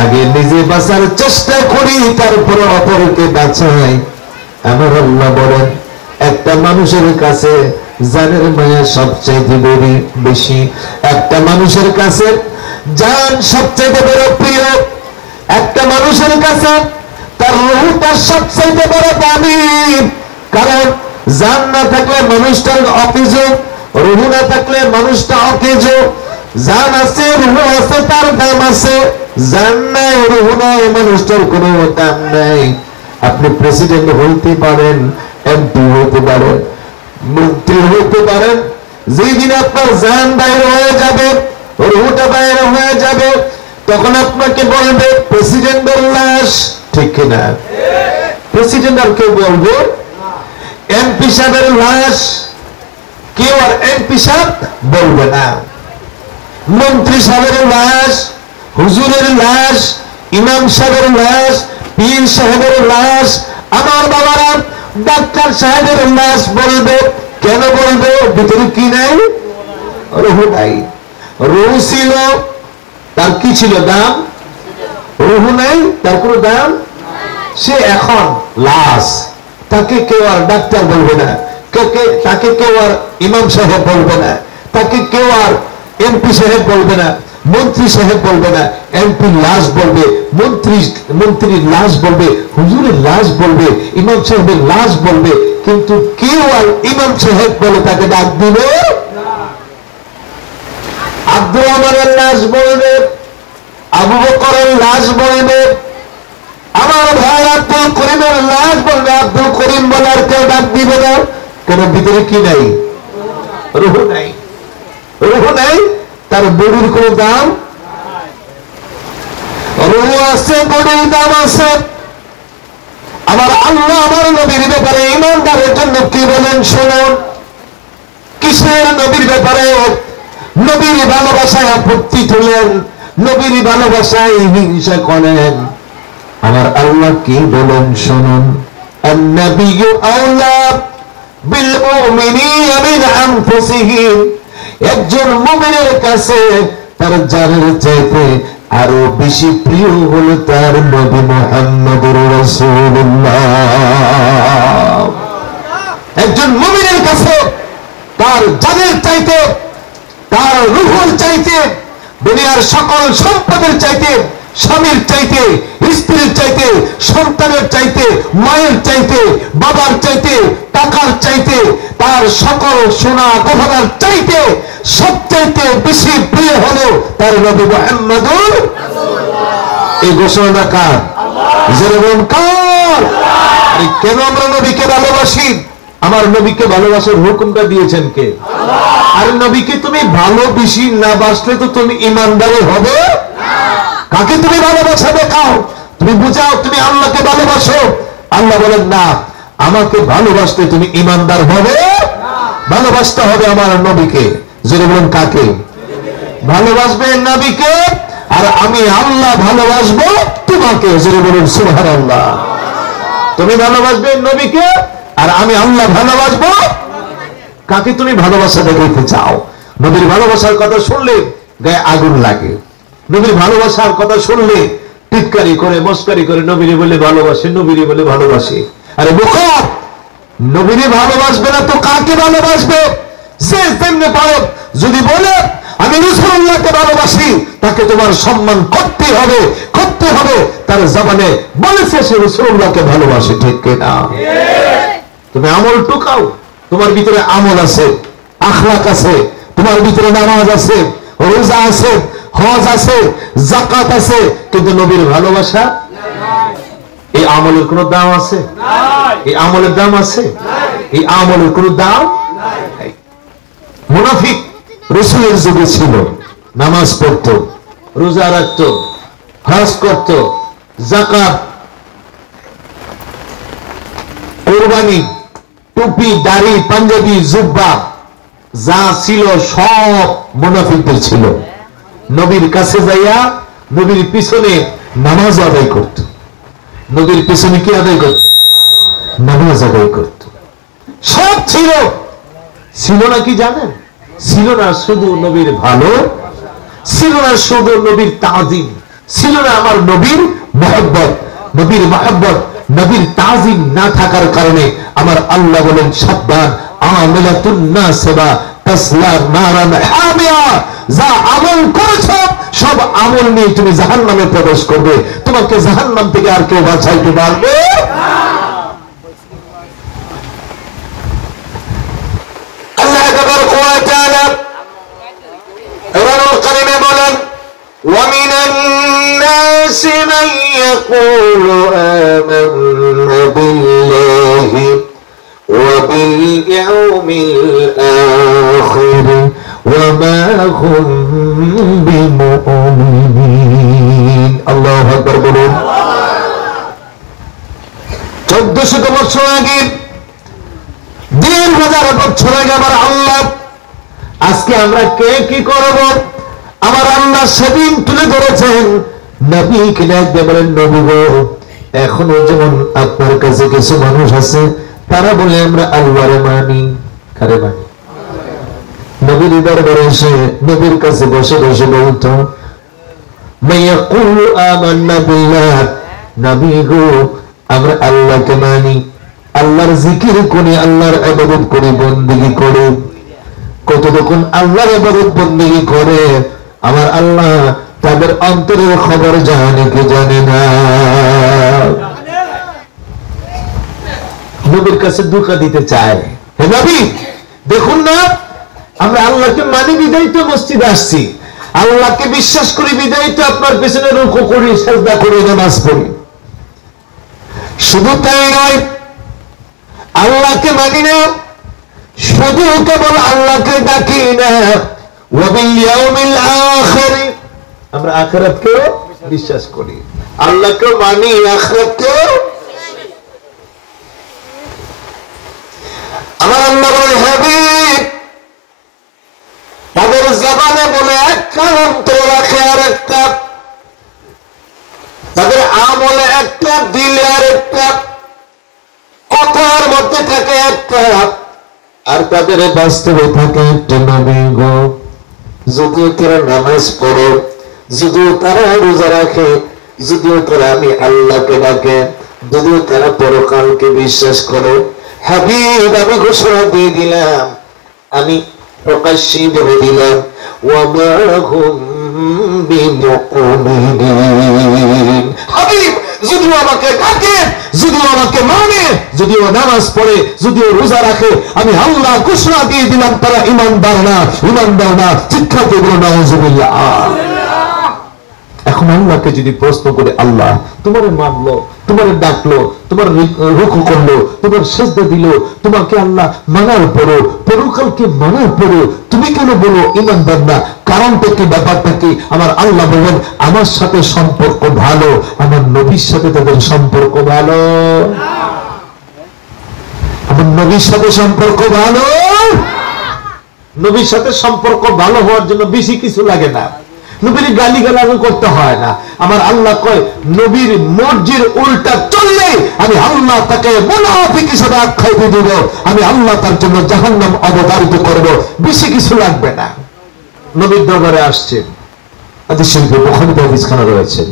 আগে নিজে বাঁচার চেষ্টা করি তারপরে অপরকে বাঁচাই আমার আল্লাহ বলেন একটা মানুষের কাছে জানের মায়া সবচেয়ে বেশি একটা মানুষের কাছে জান সবচেয়ে বড় প্রিয় একটা মানুষের কাছে তার রূহটা সবচেয়ে বড় দামি কারণ জান না থাকলে মানুষটার অকেজ রূহ না থাকলে মানুষটা অকেজ জান আছে রূহ আছে তার দাম আছে জান নাই রূহ নাই মানুষটার কোনো দাম নাই আপনি প্রেসিডেন্ট হইতে পারেন এমপি হইতে পারেন মন্ত্রী হইতে পারেন যেদিন আপনার জান বাইরে হয়ে যাবে রূহটা বাইরে হয়ে যাবে তখন আপনাকে বলবে প্রেসিডেন্টের লাশ, ঠিক কিনা? প্রেসিডেন্ট আর কেউ বলবে এমপি সাহেবের লাশ, কেউ আর এমপি সাহেব বলবে না। মন্ত্রী সাহেবের লাশ, হুজুরের লাশ, ইমাম সাহেবের লাশ, পীর সাহেবের লাশ, আমার বাবারা ডাক্তার সাহেবের লাশ বলবে। কেন বলবে? ভিতরে কি নাই? রুহ নাই। রুহ ছিল, তার কি ছিল? দাম। রুহ নাই, তার কোনো দাম। সে এখন লাশ, তাকে কেউ আর ডাক্তার বলবে না, তাকে কেউ আর ইমাম সাহেব বলবে না, তাকে কেউ আর এমপি সাহেব বলবে না, মন্ত্রী সাহেব বলবে না। এমপি লাশ বলবে, মন্ত্রীর লাশ বলবে, হুজুরের লাশ বলবে, ইমাম সাহেবের লাশ বলবে। কিন্তু কেউ আর ইমাম সাহেব বলে তাকে ডাক দিবে। আব্দুর রহমানের লাশ বলবে, আবু বকরের লাশ বলবে, আমার ভাই আব্দুল করিমের লাশ বলবে। আব্দুল করিম বলার কেউ ডাক দিবে না। কেন? ভিতরে কি নাই? রুহ নাই। রুহ নাই, তার বডির কোন দাম। রুহ আছে, বডির দাম আছে। আমার আল্লাহ আমার নবীর ব্যাপারে ইমানদারের জন্য কি বলেন শুনুন। কিসের নবীর ব্যাপারে? নবীর ভালোবাসায় আপত্তি তুলেন, নবীর ভালোবাসায় হিংসা করেন। আমার আল্লাহ কি বলেন শুনুন। আন-নাবিয়্যু আওলা বিল মুমিনিনা মিন আনফুসিহিম। একজন মুমিনের কাছে তার জানের চাইতে আরো বেশি প্রিয় হলো তার নবী মুহাম্মদুর রাসূলুল্লাহ। একজন মুমিনের কাছে তার জানের চাইতে, তার রূহের চাইতে, দুনিয়ার সকল সম্পদের চাইতে, স্বামীর চাইতে, স্ত্রীর চাইতে, সন্তানের চাইতে, মায়ের চাইতে, বাবার চাইতে, টাকার চাইতে, তার সকল সোনা গহনার চাইতে সবচাইতে বেশি প্রিয় হলো তার নবী মুহাম্মদুর রাসূলুল্লাহ। এই ঘোষণা কার? যেরকম কার? কেন আমরা নবীকে ভালোবাসি? আমার নবীকে ভালোবাসার হুকুমটা দিয়েছেন কে? আল্লাহ। আর নবীকে তুমি ভালোবেসি না বাসলে তো তুমি ইমানদার হবে না। কাকে তুমি ভালোবাসা দেখাও, তুমি বুঝাও তুমি আল্লাহকে ভালোবাসো। আল্লাহ বলেন না, আমাকে ভালোবাসতে তুমি ইমানদার হবে না, ভালোবাসতে হবে আমার নবীকে। জোরে বলুন কাকে? ভালোবাসবে নবীকে, আর আমি আল্লাহ ভালোবাসবো তোমাকে। জোরে বলুন সুবহানাল্লাহ। তুমি ভালোবাসবে নবীকে, আর আমি আল্লাহ ভালোবাসবো। কাকে তুমি ভালোবাসা দেখাইতে চাও? নবীর ভালোবাসার কথা শুনলে গায়ে আগুন লাগে। নবীর ভালোবাসার কথা শুনলে টিটকারি করে, মস্কারি করে নবীরে বলে ভালোবাসে, নবীরে বলে ভালোবাসে। আরে বোকা, নবীরে ভালোবাসবে না তো কাকে ভালোবাসবে? সে তেমনি পারো যদি বলে আমি রাসূলুল্লাহকে ভালোবাসি, তাকে তোমার সম্মান করতে হবে, করতে হবে। তার জবানে বলেছে সে রাসূলুল্লাহকে ভালোবাসে, ঠিক কিনা? তুমি আমল টুকাও, তোমার ভিতরে আমল আছে, আখলাক আছে, তোমার ভিতরে নামাজ আছে, রোজা আছে, হজ আছে, যাকাত আছে, কিন্তু নবীর ভালোবাসা নাই। এই আমলের কোনো দাম আছে? এই আমলের দাম আছে? এই আমলের কোনো দাম নাই। মুনাফিক রাসূলের যুগে ছিল, নামাজ পড়তো, রোজা রাখতো, হজ করতো, যাকাত, কুরবানি, টুপি, দাড়ি, পাঞ্জাবি, জুব্বা যা ছিল সব মুনাফিকদের ছিল। নবীর কাছে যাইয়া নবীর পিছনে নামাজ আদায় করত। নবীর পিছনে কি আদায় করত? নামাজ আদায় করত। সব ছিল। ছিল না কি জানেন? ছিল না শুধু নবীর ভালো, ছিল না শুধু নবীর তাজিম, ছিল না আমার নবীর মহব্বত। নবীর মহব্বত, নবীর তাজিম না থাকার কারণে আমার আল্লাহ বলেন সাবধান, আমিলাতুন নাসিবা তাসলা নারান হামিয়া। যা আমল করেছো সব আমল নিয়ে তুমি জাহান্নামে প্রবেশ করবে। তোমাকে জাহান্নাম থেকে আর কেউ বাঁচাইতে পারবে না। আল্লাহ তাবারক ওয়া তাআলা কোরআনুল কারীমে বলেন ومن الناس من يقول آمنا بالله وباليوم الآخر وما هم بمؤمنين শত বছর আগে, 1000 বছর আগে আমার আল্লাহ, আজকে আমরা কে কি করব? আমার আল্লাহ সেদিন তুলে ধরেছেন নবী কিনা বলেন, নবী গো, এখনো যেমন আপনার কাছে কিছু মানুষ আছে তারা বলে আমরা আল্লাহরে মানি। কারে মানি? নবীর দরবারে এসে নবীর কাছে বসে বসে বলতো, মাইয়াকুলু আমান্না বিল্লাহ, নবী গো আমরা আল্লাহকে মানি, আল্লাহর জিকির করি, আল্লাহর ইবাদত করি, বন্দেগী করি। কতটুকুন আল্লাহর ইবাদত বন্দেগী করে আমার আল্লাহ তাদের অন্তরের খবর জানে কি জানে না। নবীর কাছে ধোঁকা দিতে চায়, হে নবী দেখুন না, আমরা আল্লাহকে মানি বিদায় তো মসজিদে আসছি, আল্লাহকে বিশ্বাস করি বিদায় তো আপনার পেছনে রুকু করি, সাজদা করি, নামাজ পড়ি। শুধু তাই নয়, আল্লাহকে মানি না, শুধু কেবল আল্লাহকে ডাকি না, ওয়া বিল ইয়াউমিল আখির, আমরা আখিরাতকে বিশ্বাস করি, আল্লাহকে মানি, আখিরাতকে। আমার আল্লাহ বলে, হাবিব তাদের জবানে বলে একটা, অন্তর রাখে আর একটা, তাদের আমলে একটা, দিলে আর একটা, কথার মধ্যে থাকে একটা, আর তাদের বাস্তবে থাকে একটা। নবী গো, যদিও তারা নামাজ পড়ে, যদিও তারা রোজা রাখে, যদিও তারা আমি আল্লাহকে ডাকে, যদিও তারা পরকালকে বিশ্বাস করে, হাবিব আমি ঘোষণা দিয়ে দিলাম, আমি প্রকাশ্যে বলে দিলাম, ওয়া মা হুম বিমুমিনিন। হাবিব যদিও আমাকে ডাকে, যদিও আমাকে মানে, যদিও নামাজ পড়ে, যদিও রোজা রাখে, আমি আল্লাহ ঘোষণা দিয়ে দিলাম তারা ঈমানদার না, ঈমানদার না। শিক্ষা দিয়ে বলো নাউযুবিল্লাহ। এখন আল্লাহকে যদি প্রশ্ন করে, আল্লাহ তোমারে মানলো, তোমারে ডাকলো, তোমার রুকু করলো, তোমার সিজদা দিল, তোমাকে আল্লাহ মানার পরও, পরকালকে মানার পরও তুমি কেন বলো ঈমানদার না? কারণটা কি, ব্যাপারটা কি? আমার আল্লাহ বলেন, আমার সাথে সম্পর্ক ভালো, আমার নবীর সাথে তাদের সম্পর্ক ভালো, আমার নবীর সাথে সম্পর্ক ভালো। নবীর সাথে সম্পর্ক ভালো হওয়ার জন্য বেশি কিছু লাগে না, নবীর গালি গালাজও করতে হয় না। আমার আল্লাহ কয়, নবীর মর্জির উল্টা চললে আমি আল্লাহ তাকে মুনাফিক হিসেবে আখ্যায়িত দিব, আমি আল্লাহ তার জন্য জাহান্নাম অবধারিত করব, বেশি কিছু লাগবে না। নবীর দরবারে আসছেন, হাদিস শরীফে বুখারীতে হাদিসখানা রয়েছে,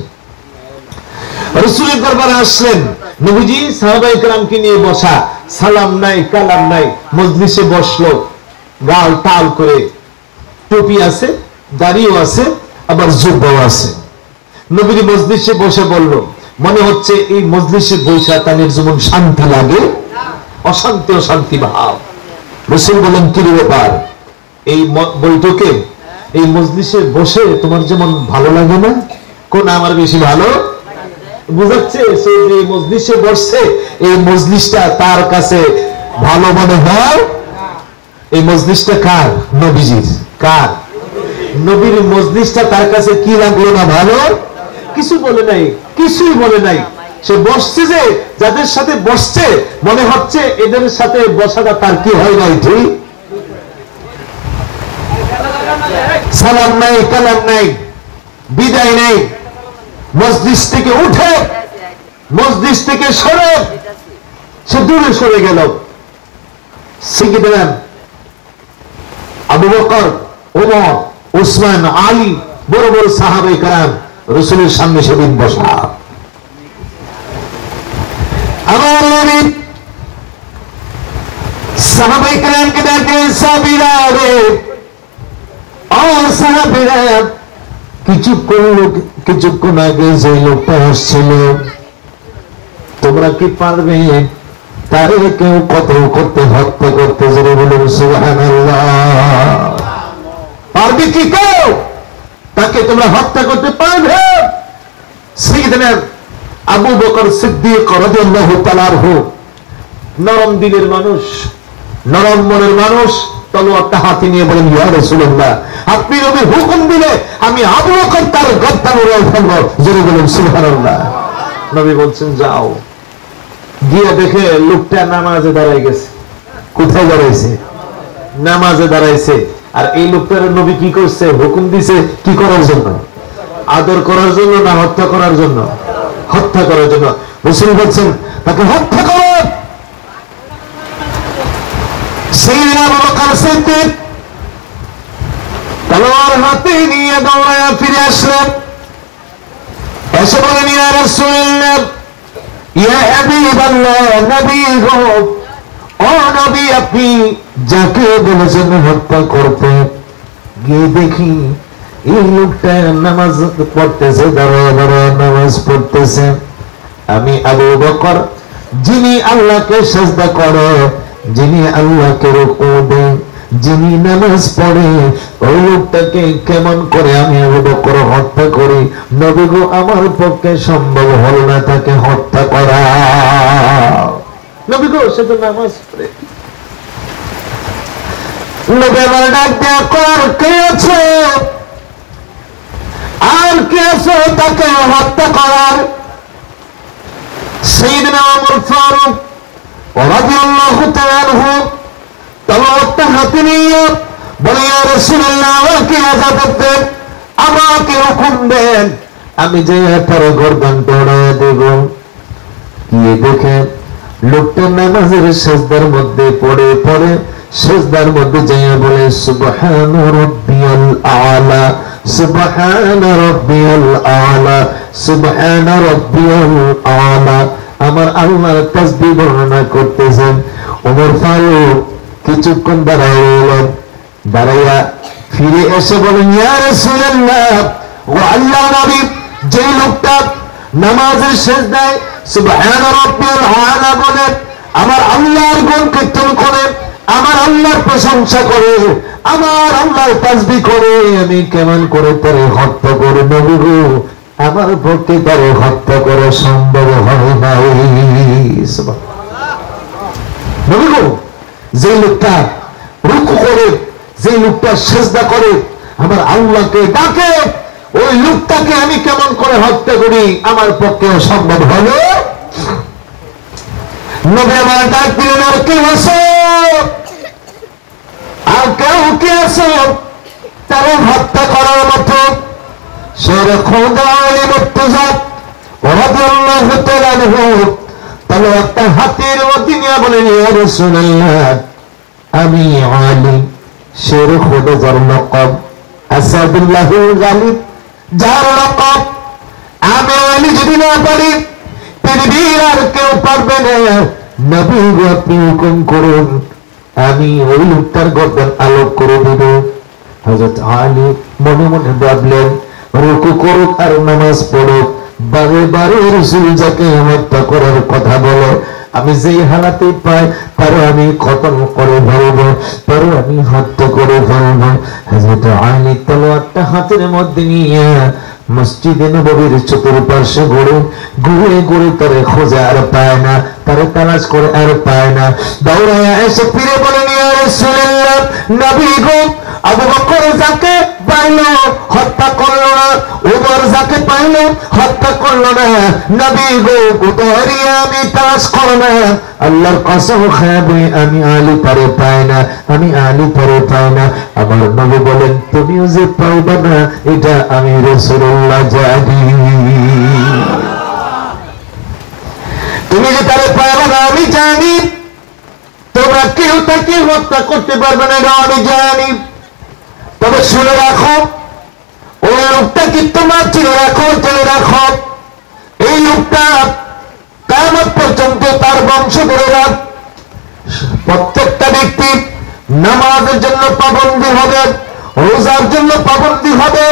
রাসূলের দরবারে আসলেন, নবীজি সাহাবায়ে কেরামকে নিয়ে বসা, সালাম নাই, কালাম নাই, মজলিসে বসলো, গাল টাল করে, টুপি আছে, দাড়িও আছে, আবার জুব্বাও আছে। নবীর মজলিসে বসে বলল, মনে হচ্ছে এই মজলিসে বসে তাদের যেমন শান্তি লাগে, অশান্তি অশান্তি ভাব। রাসূল বলেন, কি ব্যাপার, এই বৈঠকে, এই মজলিসে বসে তোমার যেমন ভালো লাগে না? কোন আমার বেশি ভালো বুঝাচ্ছে, সে যে মজলিসে বসছে, এই মজলিসটা তার কাছে ভালো মনে হয়। এই মজলিসটা কার? নবীজির। কার? নবীর মজলিসটা তার কাছে কি লাগলো না? ভালো। কিছু বলে নাই, কিছুই বলে নাই। সে বসছে, যে যাদের সাথে বসছে মনে হচ্ছে এদের সাথে বসাটা তার কি হয় নাই, ঠিক? সালাম নাই, কালাম নাই, বিদায় নাই, মজলিস থেকে উঠে, মজলিস থেকে সরে সে দূরে সরে গেল। সাইয়েদনা আবু বকর, ওমর, উসমান, আলী, বড় বড় সাহাবায়ে কেরাম রাসূলের সামনে সেদিন বসা। আমার নবী সাহাবায়ে কেরামকে ডাকলেন, সাহাবীরা রে, ও সাহাবীরা, কিছুক্ষণ আগে যে লোকটা আসছিল, তোমরা কি পারবে তারে কেউ কতল করতে, হত্যা করতে? জোরে বলুন সুবহানাল্লাহ। পারবে কি কেউ? তাকে তোমরা হত্যা করতে পারবে? সাইয়েদনা আবু বকর সিদ্দিক রাদিয়াল্লাহু তাআলা আনহু, নরম দিলের মানুষ, নরম মনের মানুষ, তলোয়ারটা হাতে নিয়ে বলেন, ইয়া রাসূলুল্লাহ, আপনি নবী হুকুম দিলে আমি আবু বকর তার গর্দান উড়াল ফেলব। জোরে বলুন সুবহানাল্লাহ। নবী বলছেন, যাও গিয়ে দেখে লোকটা নামাজে দাঁড়ায় গেছে। কোথায় দাঁড়াইছে? নামাজে দাঁড়াইছে। আর এই লোকটার নবী কি করছে? হুকুম দিছে কি করার জন্য? আদর করার জন্য না হত্যা করার জন্য? হত্যা করার জন্য। রাসূল বলছেন তাকে হত্যা করো। সাইয়েদনা আবু বকর সিদ্দিক তলোয়ার হাতে নিয়ে দৌড়ায় ফিরে আসলেন। এসে বলেন ইয়া রাসূলুল্লাহ, ইয়া হাবিবাল্লাহ, নবী গো, ও নবী, আপনি যাকে বলেছেন হত্যা করতে, গিয়ে দেখি এই লোকটা নামাজ পড়তেছে, দাঁড়ায় দাঁড়ায় নামাজ পড়তেছে। আমি আবু বকর, যিনি আল্লাহকে সিজদা করে, যিনি আল্লাহকে রুকু দেয়, যিনি নামাজ পড়ে, ওই লোকটাকে কেমন করে আমি আবু বকর হত্যা করি? নবী গো, আমার পক্ষে সম্ভব হল না তাকে হত্যা করা। নবী গো, সে তো নামাজ পড়ে। নবী আমার ডাক দেয়া কর, কে আছে? আর কে আছে তাকে হত্যা করার? সাইয়েদনা ওমর ফারুক রাদিয়াল্লাহু তাআলা আনহু তলোয়ারটা হাতে নিয়ে বলে, ইয়া রাসূলুল্লাহ, আমাকে আযাব দেন, আমাকে হুকুম দেন, আমি যে তার গর্দান তোড়ায় দেব। গিয়ে দেখেন লোকটা নামাজের সিজদার মধ্যে পড়ে পড়ে সিজদার মধ্যে যাইয়া বলে, সুবহান রাব্বিয়াল আ'লা, সুবহান রাব্বিয়াল আ'লা, সুবহান রাব্বিয়াল আ'লা। আমার আল্লাহর তাসবিহ বর্ণনা করতেছেন। ওমর ফারুক কিছুক্ষণ দাঁড়ায় রইলেন। দাঁড়াইয়া ফিরে এসে বলেন, ইয়া রাসূলুল্লাহ, ও আল্লাহর নবী, যে লোকটা নামাজের সিজদায় সুবহান রাব্বিয়াল আ'লা বলে আমার আল্লাহর গুণ কীর্তন করে, আমার আল্লাহর প্রশংসা করে, আমার আল্লাহর তাসবিহ করে, আমি কেমন করে তারে হত্যা করে? নবী গো, আমার পক্ষে তারে হত্যা করা সম্ভব হয় নাই। নবী গো, যে লোকটা রুকু করে, যে লোকটা সিজদা করে, আমার আল্লাহকে ডাকে, ওই লোকটাকে আমি কেমন করে হত্যা করি? আমার পক্ষে সম্ভব হলো। নবী আমার ডাক দিলেন, আর কেউ আছে? আর কেউ কি আছে তারা হত্যা করার মতো? শের খোদা আলী মুর্তজা রাদিয়াল্লাহু তাআলা আনহু তলোয়ারটা হাতের মধ্যে নিয়ে বলেন, ইয়া রাসূলুল্লাহ, আমি আলী, শের খোদা যার লকব, আসাদুল্লাহুল গালিব যার লকব, আমি আলী যদি না পারি পৃথিবীর আর কেউ পারবে না। নবী গো, আপনি হুকুম করুন, আমি ওই লোকটার গর্দান আলোক করে দেব। হযরত আলী মনে মনে ভাবলেন, রুকু করুক আর নামাজ পড়ুক, বারে বারে রাসূল যাকে হত্যা করার কথা বলে, আমি যেই হালাতে পাই তারও আমি খতম করে ফেলবো, তারও আমি হত্যা করে ফেলবো। হযরত আলী তলোয়ারটা হাতের মধ্যে নিয়ে মসজিদে নববীর চতুর্পার্শ্বে ঘুরে ঘুরে ঘুরে তারে খোঁজে, আর পায় না, তারে তালাশ করে আর পায় না। দৌড়ায় এসে ফিরে বলেন, ইয়া রাসূলুল্লাহ, নবী গো, আবু বকর যাকে পাইল হত্যা করলো না, ওমর যাকে পাইল হত্যা করলো না, নবী গো, কোথায় আমি তালাশ করলাম, আল্লাহর কসম খাবে আমি আলী পারে পাই না, আমি আলী পারে পাই না। আমার নবী বলেন, তুমিও যে পাইবে না এটা আমি রাসূলুল্লাহ জানি। তুমি যে তারে পাইবে না আমি জানি, তোমরা কেউ তাকে হত্যা করতে পারবে না এটা আমি জানি। তবে শুনে রাখো, ওই লোকটা কি তোমার চিনে রাখো, জেনে রাখো, এই লোকটা কিয়ামত পর্যন্ত তার বংশধরেরা প্রত্যেকটা ব্যক্তি নামাজের জন্য পাবন্দী হবে, রোজার জন্য পাবন্দী হবে,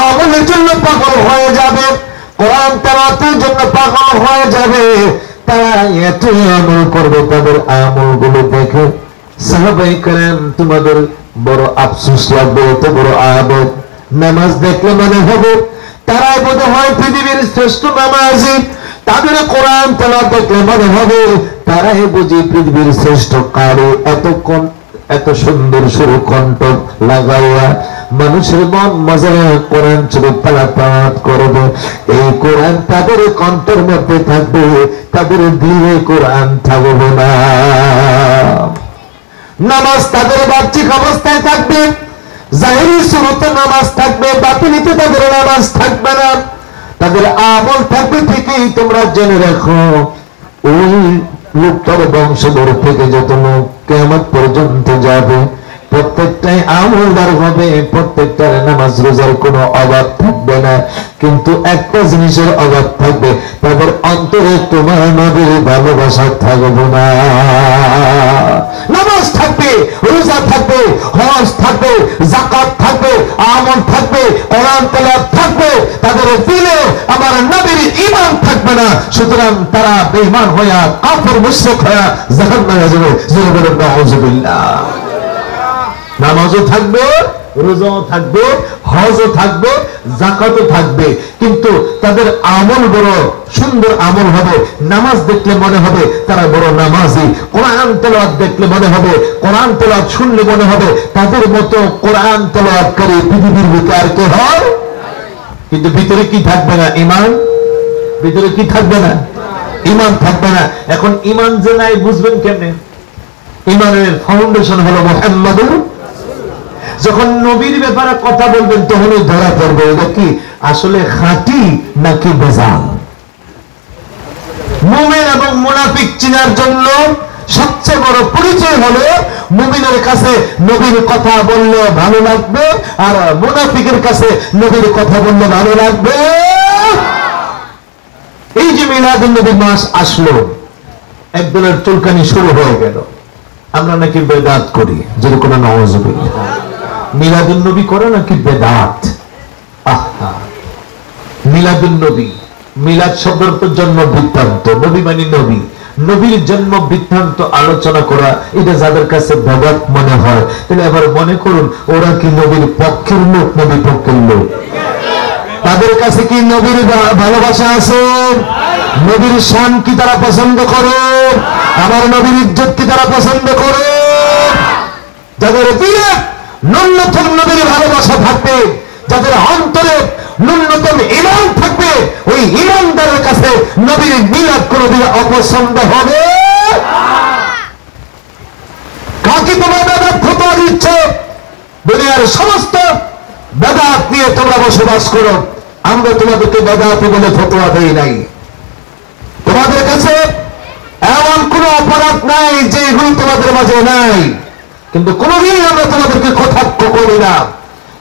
আমলের জন্য পাগল হয়ে যাবে, কোরআন তেলাওয়াতের জন্য পাগল হয়ে যাবে। তারা এত আমল করবে, তাদের আমলগুলো দেখে সাহাবায়ে কেরাম তোমাদের বড় আফসোস লাগবে, এত বড় আয়াত নামাজ দেখলে মনে হবে তারাই বোধ হয় পৃথিবীর শ্রেষ্ঠ নামাজি, তাদের কোরআন তেলাওয়াত দেখলে মনে হবে তারাই বুঝি পৃথিবীর শ্রেষ্ঠ কারি। এত সুন্দর সুর কণ্ঠ লাগাইয়া মানুষের মন মজায় কোরআন শরীফ তেলাওয়াত করবে। এই কোরআন তাদের কণ্ঠের মধ্যে থাকবে, তাদের দিলে কোরআন থাকবে না। নামাজ তাদের বাহ্যিক অবস্থায় থাকবে, জাহিরি সুরতে নামাজ থাকবে, বাতিনিতে তাদের নামাজ থাকবে না। তাদের আমল থাকবে ঠিকই, তোমরা জেনে রাখো ওই লোকটার বংশধর থেকে যত লোক কিয়ামত পর্যন্ত যাবে প্রত্যেকটাই আমলদার হবে, প্রত্যেকটার নামাজ রোজার কোনো অভাব থাকবে না। কিন্তু একটা জিনিসের অভাব থাকবে, তাদের অন্তরে তোমার নবীর ভালোবাসা থাকবে না। নামাজ থাকবে, রোজা থাকবে, হজ থাকবে, যাকাত থাকবে, আমল থাকবে, কোরআন তেলাওয়াত থাকবে, তাদের দিলে আমার নবীর ঈমান থাকবে না। সুতরাং তারা বেঈমান হয়ে কাফির মুশরিক হয়ে জাহান্নামে যাবে। জোরে বলুন নাউযুবিল্লাহ। নামাজও থাকবে, রোজাও থাকবে, হজও থাকবে, যাকাতও থাকবে, কিন্তু তাদের আমল বড় সুন্দর আমল হবে। নামাজ দেখলে মনে হবে তারা বড় নামাজি, কোরআন তেলাওয়াত দেখলে মনে হবে, কোরআন তেলাওয়াত শুনলে মনে হবে তাদের মতো কোরআন তেলাওয়াতকারী পৃথিবীর ভিতরে আর কে হয়। কিন্তু ভিতরে কি থাকবে না? ঈমান। ভিতরে কি থাকবে না? ঈমান থাকবে না। এখন ঈমান যে নাই বুঝবেন কেমনে? ঈমানের ফাউন্ডেশন হলো মুহাম্মাদুর। যখন নবীর ব্যাপারে কথা বলবেন তখনই ধরা পড়বে এটা কি আসলে খাঁটি নাকি বেজাল। মুমিন এবং মুনাফিক চিনার জন্য সবচেয়ে বড় পরিচয় হলো মুমিনের কাছে নবীর কথা বললে ভালো লাগবে, আর মুনাফিকের কাছে নবীর কথা বললে ভালো লাগবে। এই যে মিলাদুন নবী মাস আসলো, একদলের চুলকানি শুরু হয়ে গেল, আমরা নাকি বেদাত করি। যেরকম নাউযুবিল্লাহ। মিলাদুন নবী করে নাকি বেদাত। আহা, মিলাদুন নবী, মিলাদ শব্দের তো জন্ম বৃত্তান্ত, নবী মানে নবী, নবীর জন্ম বৃত্তান্ত আলোচনা করা এটা যাদের কাছে বেদাত মনে হয়, তাহলে এবার মনে করুন ওরা কি নবীর পক্ষের লোক, নবীর পক্ষের লোক? তাদের কাছে কি নবীর ভালোবাসা আছে? নবীর শান কি তারা পছন্দ করে? আমার নবীর ইজ্জত কি তারা পছন্দ করে? যাদের দিলে ন্যূনতম নবীর ভালোবাসা থাকবে, যাদের অন্তরে ন্যূনতম ঈমান থাকবে, ওই ঈমানদারের কাছে নবীর মিলাদ কোনদিন অপছন্দ হবে। কাকে তোমরা বেদাত ফতোয়া দিচ্ছ? দুনিয়ার সমস্ত বেদাত নিয়ে তোমরা বসবাস করো, আমরা তোমাদেরকে বেদাত বলে ফতোয়া দেই নাই। তোমাদের কাছে এমন কোন অপরাধ নাই যে এগুলো তোমাদের মাঝে নাই, কিন্তু কোনদিন আমরা তোমাদেরকে কটাক্ষ করি না।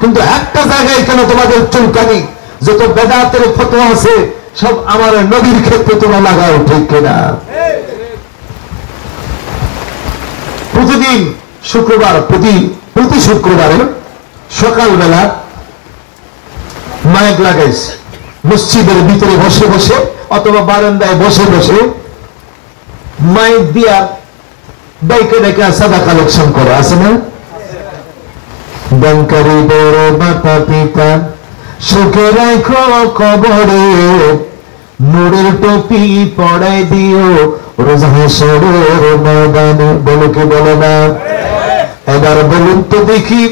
কিন্তু একটা জায়গায় কেন তোমাদের চুলকানি? যত বেদাতের ফতোয়া আছে সব আমার নবীর ক্ষেত্রে তোমরা লাগাও, ঠিক কিনা? প্রতিদিন শুক্রবার, প্রতি শুক্রবারে সকালবেলা মাইক লাগাইছে, মসজিদের ভিতরে বসে বসে অথবা বারান্দায় বসে বসে মাইক দিয়া ডাইকে ডাইকে সাদা কালেকশন করে, আছে না? ব্যাংকারি বড় মাতা পিতা সুখে রাখো কবরে, নূরের টুপি পড়াই দিও রোজ হাসরের ময়দানে। বলো কি বলো না? এবার বলুন তো দেখি,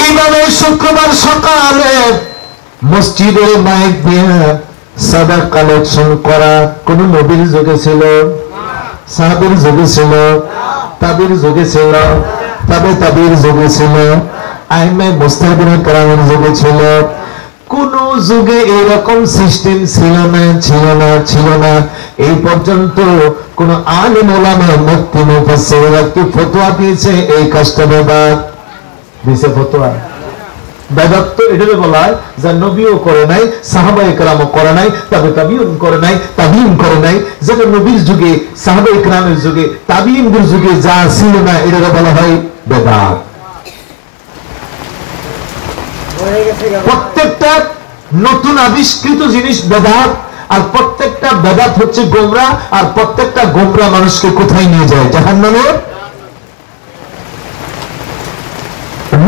এইভাবে শুক্রবার সকালে মসজিদের মাইক দিয়ে সাদা কালেকশন করা কোন নবীর যুগে ছিল? সাহাবীর যুগে ছিল? তাবির যুগে ছিল? তাবির যুগে ছিল? আইমে মুস্তাহিদিন কেরামের যুগে ছিল? কোন যুগে এরকম সিস্টেম ছিল না। এই পর্যন্ত কোন আলেম ওলামা মুফতি মুফাসসিররা কি ফতোয়া দিয়েছে এই কাজটা বেদাত? দিয়েছে ফতোয়া? বেদাত তো এটাকে বলা হয় যা নবীও করে নাই, সাহাবায়ে কেরামও করে নাই, তাবিঈন করে নাই, তাবিঈন করে নাই। যেটা নবীর যুগে, সাহাবায়ে কেরামের যুগে, তাবিঈনদের যুগে যা ছিল না এটাকে বলা হয় বেদাত। প্রত্যেকটা নতুন আবিষ্কৃত জিনিস বেদাত, আর প্রত্যেকটা বেদাত হচ্ছে গোমরা, আর প্রত্যেকটা গোমরা মানুষকে কোথায় নিয়ে যায়? জাহান্নামে।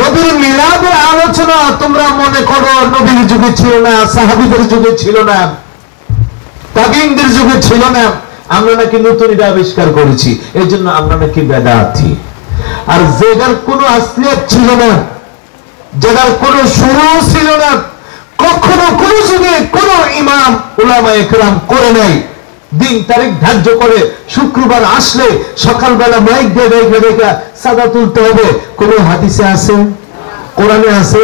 নবীর মিলাদের আলোচনা তোমরা মনে করো নবীর যুগে ছিল না, সাহাবীদের যুগে ছিল না, তাবিঈনদের যুগে ছিল না, আমরা নাকি নতুন এটা আবিষ্কার করেছি, এই জন্য আমরা নাকি বেদাতি। আর যেটার কোনো আসলিয়ত ছিল না, যেটার কোনো শুরু ছিল না, কখনো কোন যুগে কোন ইমাম উলামায়ে কেরাম করে নাই। দিন তারিখ ধার্য করে শুক্রবার আসলে সকালবেলা মাইক দিয়ে রেখে সাদা তুলতে হবে, কোন হাদিসে আছে? কোরআনে আছে?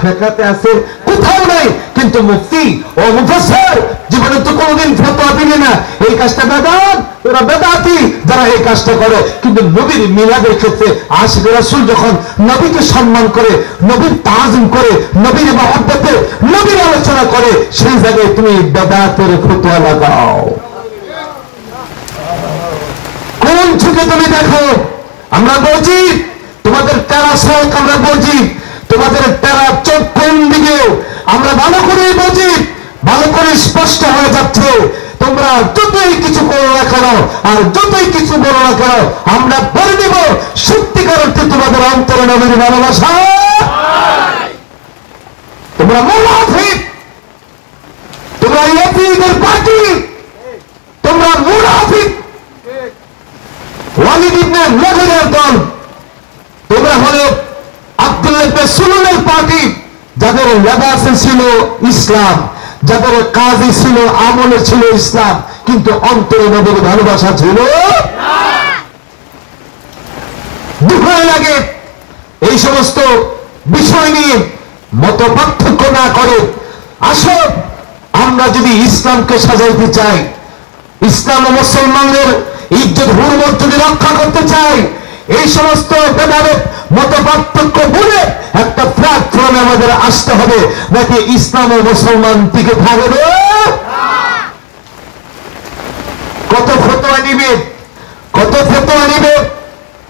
ফিকহে আছে? কোথাও নাই। কিন্তু মুফতি ও মুফাসসির জীবনে তো কোনোদিন ফতোয়া দিবে না এই কাজটা বেদাত, ওরা বেদাতি যারা এই কাজটা করে। কিন্তু নবীর মিলাদের ক্ষেত্রে আশিক রাসূল যখন নবীকে সম্মান করে, নবীর তাজিম করে, নবীর মহব্বতে নবীর আলোচনা করে, সেই জায়গায় তুমি বেদাতের ফতোয়া লাগাও। কোন যুগে তুমি দেখো? আমরা বলছি তোমাদের তেরা শোক, আমরা বলছি তোমাদের তেরা চোখ কোন দিকে, আমরা ভালো করে বলছি, ভালো করে স্পষ্ট হয়ে যাচ্ছে। তোমরা যতই কিছু করো না কেন আর যতই কিছু বলো না কেন, আমরা বলে দেব সত্যিকার অর্থে তোমাদের অন্তরে নবীর ভালোবাসা। তোমরা মুনাফিক, তোমরা ইয়াজিদের পার্টি, তোমরা মুনাফিক, ওয়ালিদ ইবনে মুগীরার দল, তোমরা হলো আব্দুল্লাহ ইবনে সুলুলের পার্টি, যাদের লেবাসে ছিল ইসলাম, যাদের কাজে ছিল আমলে ছিল ইসলাম, কিন্তু অন্তরে নবীর ভালোবাসা ছিল না। দুঃখ লাগে এই সমস্ত বিষয় নিয়ে মত পার্থক্য না করে। আসো আমরা যদি ইসলামকে সাজাইতে চাই, ইসলাম ও মুসলমানদের ইজ্জত হুরমত যদি রক্ষা করতে চাই, এই সমস্ত ভেদাভেদ মত পার্থক্য বলে একটা প্ল্যাটফর্মে আমাদের আসতে হবে, নাকি ইসলাম ও মুসলমান টিকে থাকবে? কত ফতোয়া নিবে, কত ফতোয়া নিবে।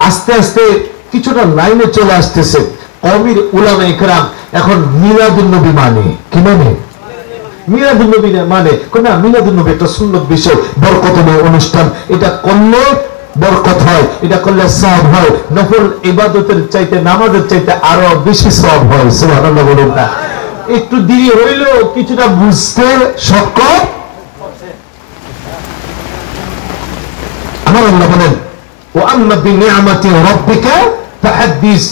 আস্তে আস্তে কিছুটা লাইনে চলে আসতেছে। কওমের উলামায়ে কেরাম এখন মিলাদুন নবী মানে কি মানে? মিলাদুন নবী মানে কোন না, মিলাদুন নবী একটা সুন্নত বিষয়, বরকতময় অনুষ্ঠান, এটা করলে বরকত হয়, এটা করলে সওয়াব হয়, নফল ইবাদতের চাইতে নামাজের চাইতে আরো বেশি সওয়াব হয়। সুবহানাল্লাহ বলুন না। একটু দেরি হইল কিছুটা বুঝতে সক্ষম। আমার আল্লাহ বলেন ওয়া আম্মা বিনিআমাতি রাব্বিকা ফাহাদ্দিস।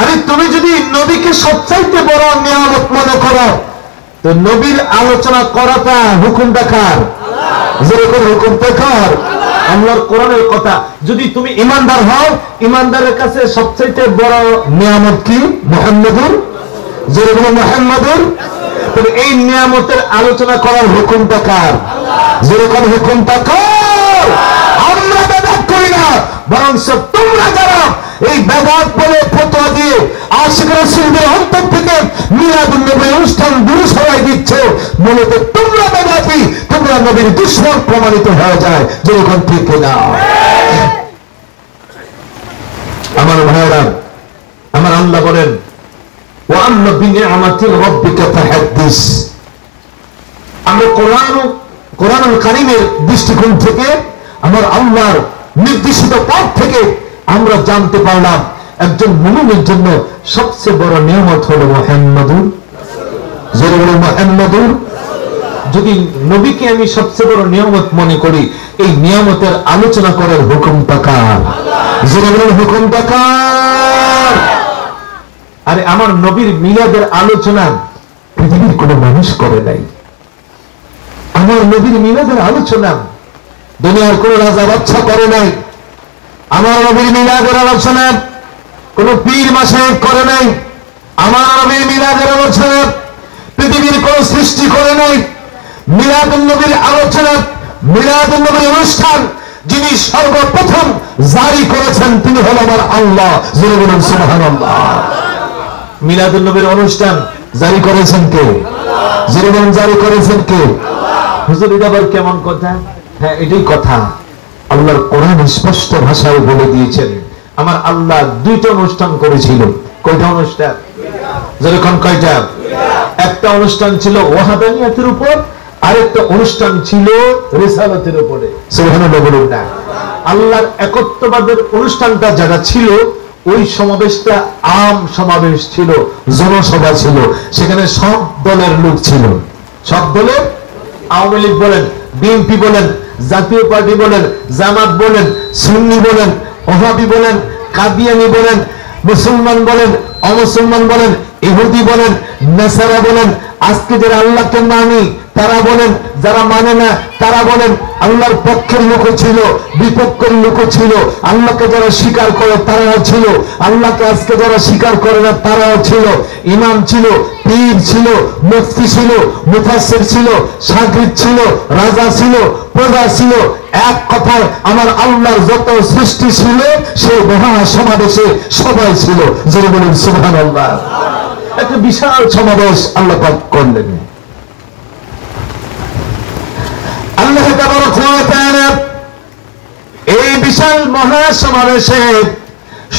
আরে তুমি যদি নবীকে সবচাইতে বড় নিয়ামত মনে করো, তো নবীর আলোচনা করাটা হুকুমটা কার? যেরকম হুকুমটা কার? আল্লাহর কোরআনের কথা। যদি তুমি ইমানদার হও, ইমানদারের কাছে সবচেয়ে বড় নিয়ামত কি? মুহাম্মাদুর, যেরকম মুহাম্মাদুর। তবে এই নিয়ামতের আলোচনা করার হুকুমটা কার? যেরকম হুকুমটা কার? আমরা বেদাত করি না, বরং তোমরা যারা এই বেদাত বলে ফতোয়া দিয়ে আশিক রাসূলদের অন্তর থেকে মিলাদুন নবী অনুষ্ঠান দূর সরাই দিচ্ছ, মূলত তোমরা বেদাতি, তোমরা নবীর দুশমন প্রমাণিত হয়ে যায়। যেরকম ঠিক না আমার ভাইরা, আমার আল্লাহ বলেন ওয়া আম্মা বিনিআমাতি রাব্বিকা ফাহাদ্দিস। আমরা কোরআনুল কারীমের দৃষ্টিকোণ থেকে, আমার আল্লাহর নির্দেশিত পথ থেকে আমরা জানতে পারলাম একজন মুমিনের জন্য সবচেয়ে বড় নিয়ামত হলো মুহাম্মাদুর। যারা বলে মুহাম্মাদুর, যদি নবীকে আমি সবচেয়ে বড় নিয়ামত মনে করি, এই নিয়ামতের আলোচনা করার হুকুমটা কার? যারা বলে হুকুমটা কার? আরে আমার নবীর মিলাদের আলোচনা পৃথিবীর কোন মানুষ করে নাই। আমার নবীর মিলাদের আলোচনা দুনিয়ার কোন রাজা বাদশা করে নাই। আমার নবীর মিলাদের আলোচনা কোন পীর মাশায়েখ করে নাই। আমার নবীর মিলাদের আলোচনা পৃথিবীর কোন সৃষ্টি করে নাই। মিলাদুন নবীর আলোচনা, মিলাদুন নবীর অনুষ্ঠান যিনি সর্বপ্রথম জারি করেছেন তিনি হলেন আমার আল্লাহ। জোরে বলুন সুবহানাল্লাহ। মিলাদুন নবীর অনুষ্ঠান জারি করেছেন কে? জোরে বলুন জারি করেছেন কে? হুজুর এটা আবার কেমন কথা? হ্যাঁ এটাই কথা। আল্লাহর কোরআন স্পষ্ট ভাষায় বলে দিয়েছেন আমার আল্লাহ দুইটা অনুষ্ঠান করেছিল। কয়টা অনুষ্ঠান? যেরকম কয়টা? একটা অনুষ্ঠান ছিল ওয়াহাদানিয়াতের উপর, আরেকটা অনুষ্ঠান ছিল রিসালাতের উপরে। সুবহানাল্লাহ বলুন না। আল্লাহর একত্ববাদের অনুষ্ঠানটা যারা ছিল, ওই সমাবেশটা আম সমাবেশ ছিল, জনসভা ছিল। সেখানে সব দলের লোক ছিল। সব দলের, আওয়ামী লীগ বলেন, বিএনপি বলেন, জাতীয় পার্টি বলেন, জামাত বলেন, সুন্নি বলেন, ওহাবি বলেন, কাদিয়ানি বলেন, মুসলমান বলেন, অমুসলমান বলেন, ইহুদি বলেন, নাসারা বলেন, আজকে যারা আল্লাহকে মানি তারা বলেন, যারা মানে না তারা বলেন, আল্লাহর পক্ষের লোক ছিল, বিপক্ষের লোক ছিল, আল্লাহকে যারা স্বীকার করে তারাও ছিল, আল্লাহকে আজকে যারা স্বীকার করে না তারাও ছিল, ইমাম ছিল, পীর ছিল, মুফতি ছিল, মুফাসসির ছিল, শাগরিদ ছিল, রাজা ছিল, প্রজা ছিল, এক কথায় আমার আল্লাহর যত সৃষ্টি ছিল সেই মহা সমাবেশে সবাই ছিল। যারা বলেন সুবহানাল্লাহ। একটা বিশাল সমাবেশ আল্লাহ পাক করলেন। আল্লাহ তাবারক ওয়া তাআলা এই বিশাল মহা সমাবেশে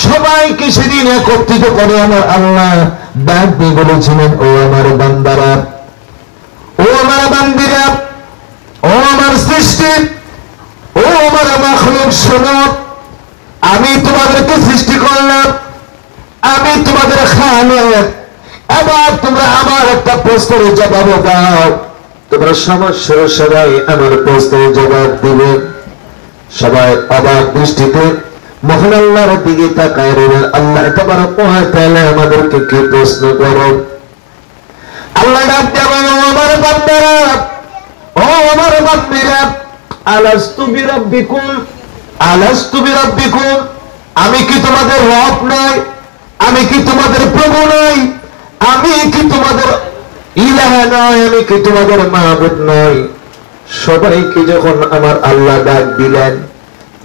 সবাইকে সেদিন একত্রিত করে আমার আল্লাহ ডাক দিয়ে বলেছিলেন, ও আমার বান্দারা, ও আমার বান্দিরা, ও আমার সৃষ্টি, ও আমার মাখলুক, শোনো, আমি তোমাদেরকে সৃষ্টি করলাম, আমি তোমাদের খালেক। এবার তোমরা আমার একটা প্রশ্নের জবাব দাও। তোমরা সমস্যার সবাই আমার প্রশ্নের জবাব দিবে। সবাই অবাক দৃষ্টিতে মহান আল্লাহর দিকে তাকায় রইলেন। আল্লাহ তাবারক ওয়া তাআলা আমাদেরকে কি প্রশ্ন করেন? আল্লাহ ডাক দিয়ে বলেন, ও আমার বান্দারা, ও আমার বান্দিরা, আলাস্তু বিরাব্বিকুম, আলাস্তু বিরাব্বিকুম, আমি কি তোমাদের রব নই? আমি কি তোমাদের প্রভু নই? আমি কি তোমাদের ইলাহ নয়? আমি কি তোমাদের মাবুদ নই? সবাইকে যখন আমার আল্লাহ ডাক দিলেন,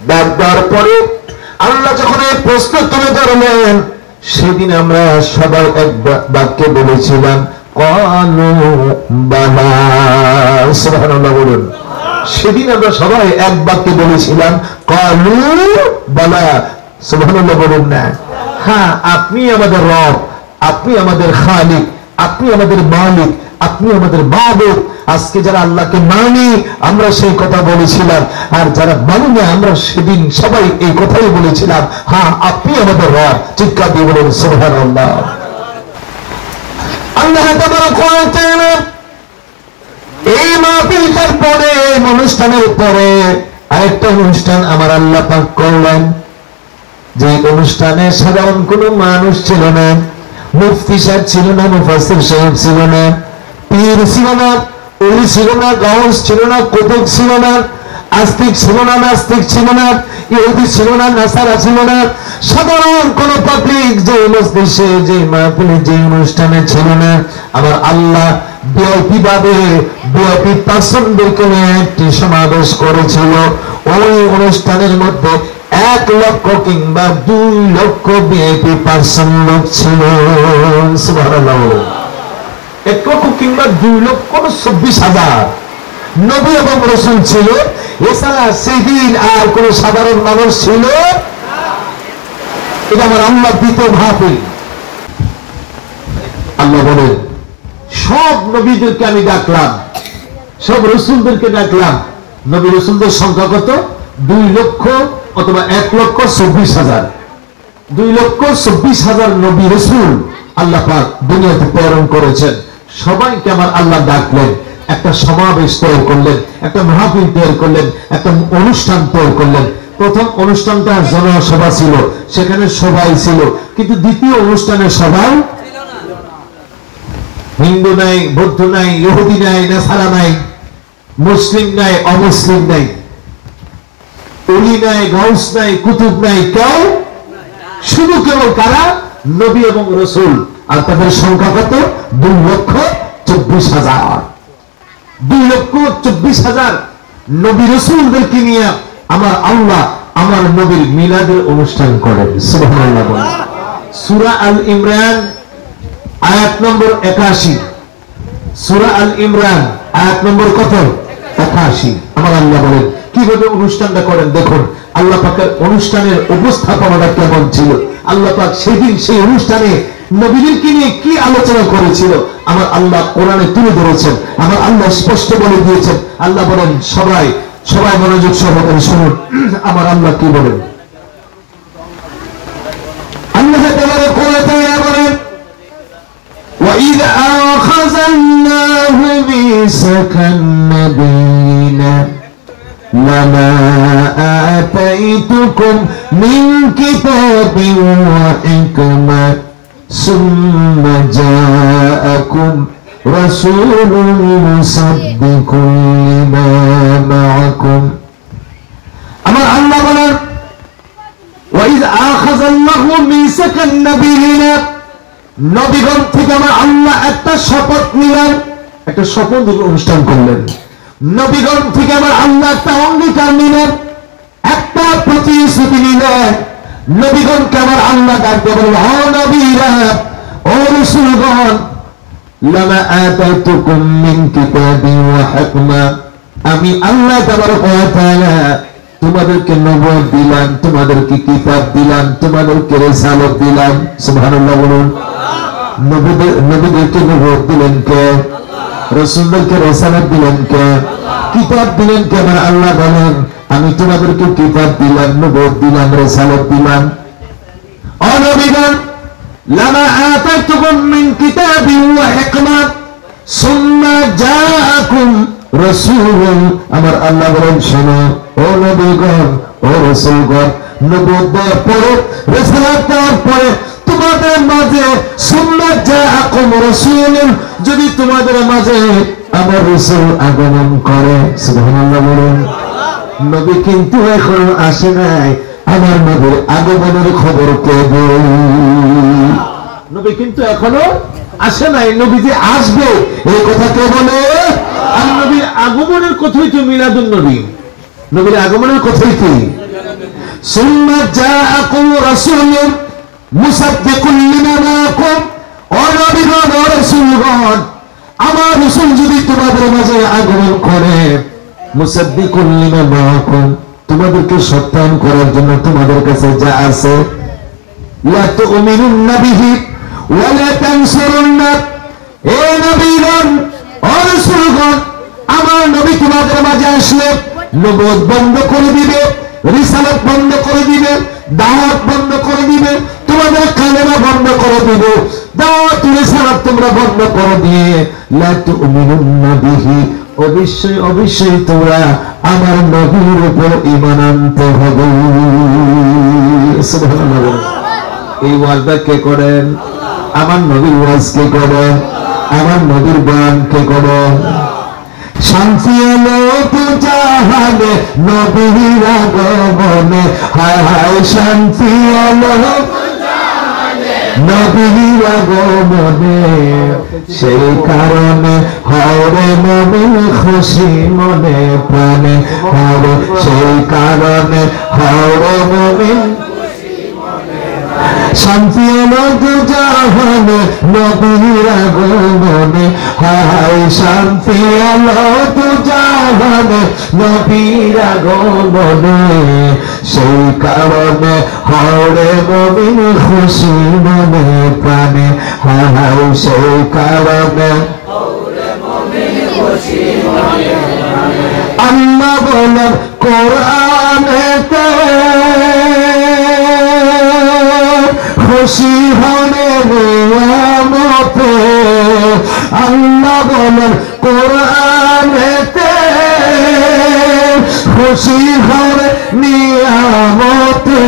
ডাক দেওয়ার পরে আল্লাহ যখন এই প্রশ্ন তুলে ধরলেন, সেদিন আমরা সবাই এক বাক্যে বলেছিলাম, ক্বালু বালা। সুবহানাল্লাহ বলুন। সেদিন আমরা সবাই এক বাক্যে বলেছিলাম, ক্বালু বালা। সুবহানাল্লাহ বলুন না? হ্যাঁ, আপনি আমাদের রব, আপনি আমাদের খালিক, আপনি আমাদের মালিক, আপনি আমাদের মাবুদ। আজকে যারা আল্লাহকে মানি আমরা সেই কথা বলেছিলাম, আর যারা মানি না আমরা সেদিন সবাই এই কথাই বলেছিলাম, হ্যাঁ আপনি আমাদের রব। চিৎকার দিয়ে বলেন সুবহানাল্লাহ। আল্লাহ তাবারক ওয়া তাআলা এই মাহফিলটার পরে, অনুষ্ঠানের পরে আরেকটা অনুষ্ঠান আমার আল্লাহ পাক করলেন। যে অনুষ্ঠানে সাধারণ কোনো মানুষ ছিল না, মুফতি সাহেব ছিল না, মুফাসসির সাহেব ছিল না, পীর ছিল না, ওলি ছিল না, গাউস ছিল না, কুতুব ছিল না, আস্তিক ছিল না, নাস্তিক ছিল না, ইহুদি ছিল না, নাসারা ছিল না, সাধারণ কোন পাবলিক যে মজলিসে, যে মাহফিলে, যে অনুষ্ঠানে ছিল না। আমার আল্লাহ বিআইপি ভাবে বিআইপি পার্সনদেরকে নিয়ে একটি সমাবেশ করেছিল। ওই অনুষ্ঠানের মধ্যে 1 লক্ষ কিংবা 2 লক্ষ বিআইপি পার্সন লোক ছিল। সুবহানাল্লাহ। 1 লক্ষ কিংবা 2 লক্ষ 24,000 নবী এবং রাসূল ছিল। এছাড়া সেদিন আর কোন সাধারণ মানুষ ছিল? এটা আমার আল্লাহ দ্বিতীয় মাহফিল। আল্লাহ বলেন, সব নবীদেরকে আমি ডাকলাম, সব রাসূলদেরকে ডাকলাম। নবী রাসূলদের সংখ্যা কত? 2 লক্ষ অথবা 1,24,000। 2,24,000 নবী রাসূল আল্লাহ পাক দুনিয়াতে প্রেরণ করেছেন। সবাইকে আমার আল্লাহ ডাকলেন, একটা সমাবেশ তৈরি করলেন, একটা মাহফিল তৈরি করলেন, একটা অনুষ্ঠান তৈরি করলেন। প্রথম অনুষ্ঠানটা জনসভা ছিল, সেখানে সবাই ছিল, কিন্তু দ্বিতীয় অনুষ্ঠানে সবাই হিন্দু নাই, বৌদ্ধ নাই, ইহুদি নাই, নাসারা নাই, মুসলিম নাই, অমুসলিম নাই, ওলি নাই, গাউস নাই, কুতুব নাই, কেউ, শুধু কেবল কারা? নবী এবং রাসূল। আর তাদের সংখ্যা কত? 2,24,000। 2,24,000 নবী রাসূলদেরকে নিয়ে আমার আল্লাহ আমার নবীর মিলাদের অনুষ্ঠান করেন। সুবহানাল্লাহ বলেন। সূরা আল ইমরান আয়াত নম্বর 81। সূরা আল ইমরান আয়াত নম্বর কত? 81। আমার আল্লাহ বলেন কিভাবে অনুষ্ঠানটা করেন। দেখুন আল্লাহ পাকের অনুষ্ঠানের উপস্থাপনাটা কেমন ছিল। আল্লাহ পাক সেদিন সেই অনুষ্ঠানে নবীদেরকে নিয়ে কি আলোচনা করেছিল আমার আল্লাহ কোরআনে তুলে ধরেছেন। আমার আল্লাহ স্পষ্ট বলে দিয়েছেন। আল্লাহ বলেন, সবাই সবাই মনোযোগ সহকারে শুনুন আমার আল্লাহ কি বলেন। আল্লাহ তাবারক ওয়া তাআলা বলেন, وَإِذْ أَخَذَ اللَّهُ مِيثَاقَ النَّبِيِّينَ لَمَا آتَيْتُكُم مِّن كِتَابٍ وحكمة ثم جاءكم رسول مصدق لما معكم আমার আল্লাহ বলেন وإذ أخذ الله ميثاق النبيين নবীগণ থেকে আমার আল্লাহ একটা শপথ নিলেন একটা শপথ অনুষ্ঠান করলেন নবীগণ থেকে আমার আল্লাহ একটা অঙ্গীকার নিলেন একটা প্রতিশ্রুতি নিলেন নবীগণকে আমার আল্লাহ ডাকতে বললেন ও নবীরা ও রাসূলগণ লামা আতাতুকুম মিন কিতাবি ওয়া হিকমা আমি আল্লাহ তাবারক ওয়া তাআলা তোমাদেরকে নবুয়ত দিলাম তোমাদেরকে কিতাব দিলাম তোমাদেরকে রিসালাত দিলাম সুবহানাল্লাহ বলুন নবীদেরকে নবুয়ত দিলেন কে রাসূলদেরকে রিসালাত দিলেন কে কিতাব দিলেন কে আমার আল্লাহ বলেন আমি তোমাদেরকে কিতাব দিলাম নবুয়ত দিলাম রিসালাত দিলাম ও নবীগণ লামা আতাতুকুম মিন কিতাবি ওয়া হিকমা সুম্মা জাআকুম রাসূলুন আমার আল্লাহ বলেন শোনো ও নবীগণ ও রাসূলগণ নবুয়ত দেওয়ার পরে রিসালাত দেওয়ার পরে তোমাদের মাঝে সুম্মা জাআকুম রাসূলুন যদি তোমাদের মাঝে আমার রাসূল আগমন করে সুবহানাল্লাহ বলুন নবী কিন্তু এখনো আসে নাই আমার নবীর আগমনের খবর কে দেয় নবী কিন্তু এখনো আসে নাই নবী যে আসবে এই কথা কে বলে আর নবীর আগমনের কথাই তো মিলাদুন নবী নবীর আগমনের কথাই কি সুম্মা জাআকুম রাসূলুন মুসাদ্দিকুন লিমা মাআকুম ও নবীগণ ও রাসূলগণ আমার রাসূল যদি তোমাদের মাঝে আগমন করে মুসাদ্দিকুন লিমা মাআকুম তোমাদেরকে সত্যায়ন করার জন্য তোমাদের কাছে যা আছে লা তুমিনুন্না বিহি ওয়া লা তানসুরুন্না এ নবীগণ ও রাসূলগণ আমার নবী তোমাদের মাঝে আসলে নবুয়ত বন্ধ করে দিবে রিসালাত বন্ধ করে দিবে দাওয়াত বন্ধ করে দিবে তোমাদের কালেমা বন্ধ করে দিবে দাওয়াত রিসালাত তোমরা বন্ধ করে দিয়ে লা তুমিনুন্না বিহি অবশ্যই অবশ্যই তোমরা আমার নবীর উপর ঈমান আনতে হবে সুবহানাল্লাহ এই ওয়াদা কে করেন আমার নবীর ওয়াজ কে করেন আমার নবীর বয়ান কে করেন শান্তি এলো তো জাহানে নবীর আগমনে হায় হায় শান্তি এলো নবীর আগমনে সেই কারণে হরে মুমিন খুশি মনে প্রাণে হরে সেই কারণে হরে মুমিন শান্তি এলো তো জাহানে নবীর আগমনে হায় শান্তি এলো তো জাহানে নবীর আগমনে সেই কারণে হরে মুমিন খুশি মনে প্রাণে হায় সেই কারণে আল্লাহ বলেন কোরআনেতে খুশি হলে নিয়ামতে আল্লাহ বলেন কোরআনেতে খুশি হলে নিয়ামতে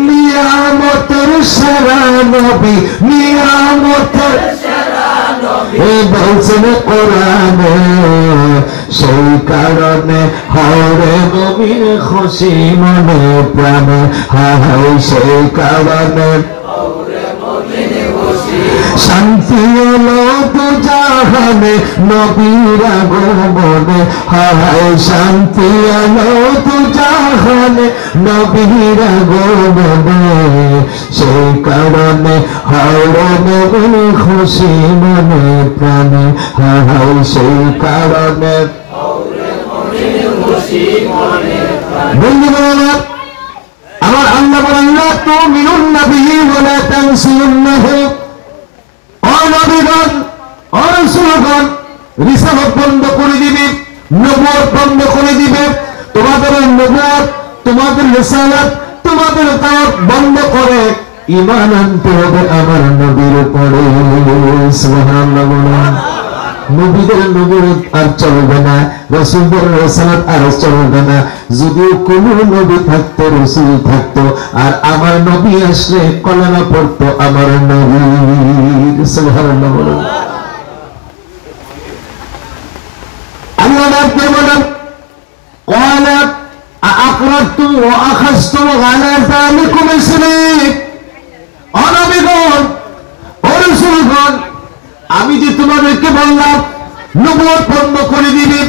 নিয়ামতের সারা নবী নিয়ামতের বলছেন কোরআনে সেই কারণে হরে মুমিন খুশি মনে প্রাণে হায় সেই কারণে শান্তি এলো তো জাহানে নবীর আগমনে হায় শান্তি এলো তো জাহানে নবীর আগমনে সেই কারণে হরে মুমিন খুশি মনে প্রাণে হায় সেই কারণে বন্ধুগণ আমার আল্লাহ বলেন লা তুমিনুন্না বিহি ওয়া লা তানসুরুন্নাহু ও নবীগণ ও রাসূলগণ রিসালাত বন্ধ করে দিবে নবুয়ত বন্ধ করে দিবে তোমাদের নবুয়ত তোমাদের রিসালাত তোমাদের দাওয়াত বন্ধ করে ঈমান আনতে হবে আমার নবীর উপরে সুবহানাল্লাহ নবীদের নবুয়ত আর চলবে না, রাসূলদের রাসালাত আর চলবে না। যদিও কোন নবী থাকতো, রাসূল থাকতো, আর আমার নবী আসলে কলেমা পড়তো আমার নবীর। সুবহানাল্লাহ বলুন। আল্লাহ রাব্বুল বলেন ক্বালা আআকরারতুম ওয়া আখাযতুম আলা যালিকুম ইসরি। ও নবীগণ, ও রাসূলগণ, আমি যে তোমাদেরকে বললাম নবুয়ত বন্ধ করে দিবে,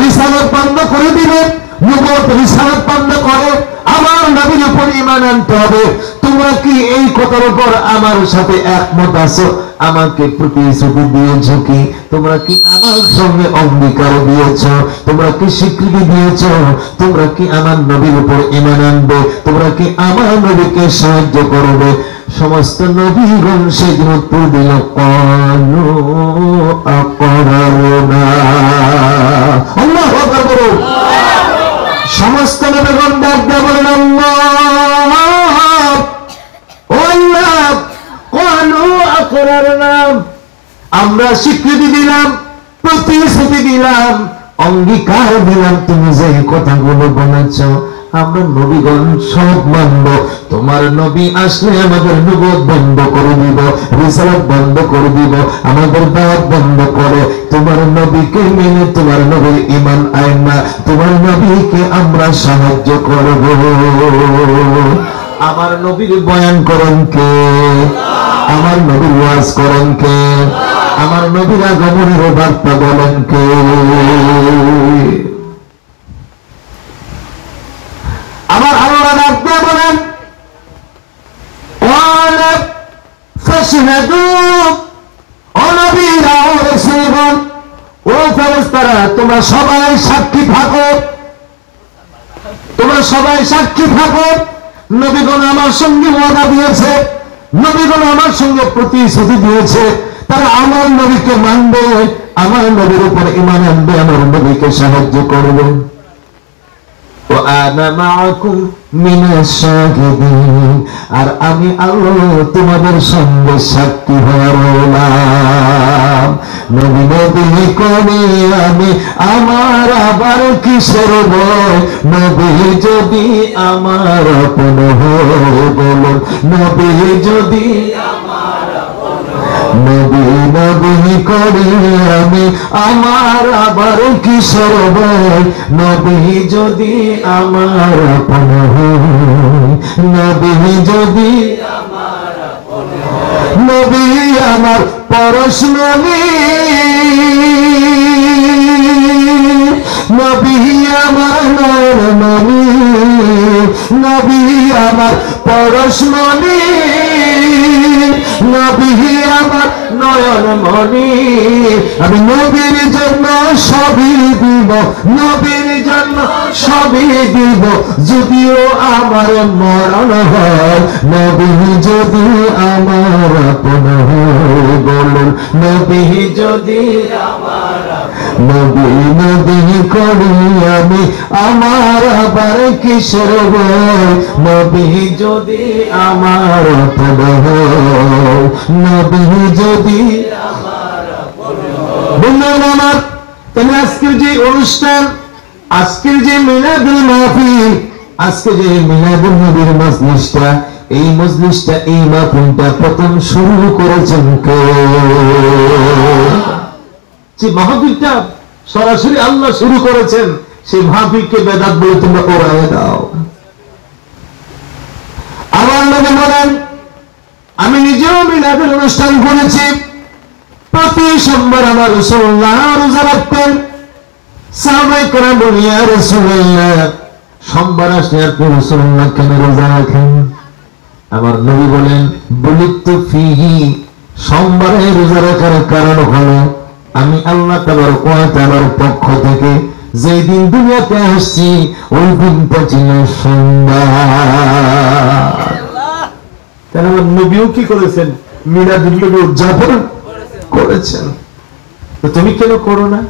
রিসালাত বন্ধ করে দিবে, নবুয়ত রিসালাত বন্ধ করে আমার নবীর উপর ঈমান আনতে হবে, তোমরা কি এই কথার উপর আমার সাথে একমত আছো? আমাকে প্রতিশ্রুতি দিয়েছো কি? তোমরা কি আমার সঙ্গে অঙ্গীকার দিয়েছো? তোমরা কি স্বীকৃতি দিয়েছো? তোমরা কি আমার নবীর উপর ঈমান আনবে? তোমরা কি আমার নবীকে সাহায্য করবে? সমস্ত নবীগণ সেদিন উত্তর দিল ক্বালু আকরারনা। আল্লাহু আকবার বলুন। সমস্ত নবীগণ ডাক দিয়ে বলেন আল্লাহ, ও আল্লাহ, ক্বালু আকরারনা, আমরা স্বীকৃতি দিলাম, প্রতিশ্রুতি দিলাম, অঙ্গীকার দিলাম, তুমি যে কথাগুলো বলেছো আমরা নবীগণ সব মানব। তোমার নবী আসলে আমাদের নবুয়ত বন্ধ করে দিব, রিসালাত বন্ধ করে দিব, আমাদের দাওয়াত বন্ধ করে তোমার নবীকে মেনে তোমার নবীর ঈমান আইন না, তোমার নবীকে আমরা সাহায্য করব। আমার নবীর বয়ান করেন কে? আমার নবীর ওয়াজ করেন কে? আমার নবীর আগমনের বার্তা বলেন কে? আমার আল্লাহ ডাকতে বলেন ওয়ালা ফাশহাদু, ও নবীরা, ও রাসূলগণ, ও ফেরেশতারা, তোমরা সবাই সাক্ষী থাকো, তোমরা সবাই সাক্ষী থাকো। নবীগণ আমার সঙ্গে ওয়াদা দিয়েছে, নবীগণ আমার সঙ্গে প্রতিশ্রুতি দিয়েছে, তারা আমার নবীকে মানবে, আমার নবীর উপর ঈমান আনবে, আমার নবীকে সাহায্য করবে। وأنا معكم من الشاهدين, আর আমি আল্লাহ তোমাদের সঙ্গে সাক্ষী হয়ে রইলাম। নবী নবী করে আমি আমার আবার কিসের ভয়? নবী যদি আমার আপন হয় বলুন, নবী যদি নবী নবী করে আমি আমার আবার কিসের ভয়? নবী যদি আমার আপন হয়, নবী যদি নবী আমার পরশমণি, নবী আমার নয়নমণি, নবী আমার পরশমণি, নবী আমার নয়নমণি। আমি নবীর জন্য সবই দিব, নবীর জন্য সবই দিব, যদিও আমার মরণ হয়। নবী যদি আমার আপন হয় বলুন, নবী যদি নবী নবী করি আমি আমার আবার কিসের ভয়? নবী যদি আমার আপন হয়, নবী যদি বললেন আমার। তাহলে আজকের যে অনুষ্ঠান, আজকের যে মিলাদুল মাহফিল, আজকে যে মিলাদুল নবীর মজলিসটা, এই মজলিসটা, এই মাহফিলটা প্রথম শুরু করেছেন কে? যে মাহফিলটা সরাসরি আল্লাহ শুরু করেছেন, সেই মাহফিলকে বেদাত বলে তোমরা ওড়ায় দাও। আমার নবী বলেন, আমি নিজেও মিলাদের অনুষ্ঠান করেছি, প্রতি সোমবার আমার রাসূলুল্লাহ রোজা রাখতেন। সাহাবায়ে কেরাম বলেন, ইয়া রাসূলুল্লাহ, সোমবার আসলে আপনি রাসূলুল্লাহ কেন রোজা রাখেন? আমার নবী বলেন, বুলিতু ফিহি, সোমবারে রোজা রাখার কারণ হলো আমি আল্লাহ তাবারক ওয়া তাআলার পক্ষ থেকে যেই দিন দুনিয়াতে আসছি ওই দিনটা ছিল সোমবার। তাহলে আমার নবীও কি করেছেন? মিলাদুন নবী উদযাপন করেছেন। তো তুমি কেন করো না?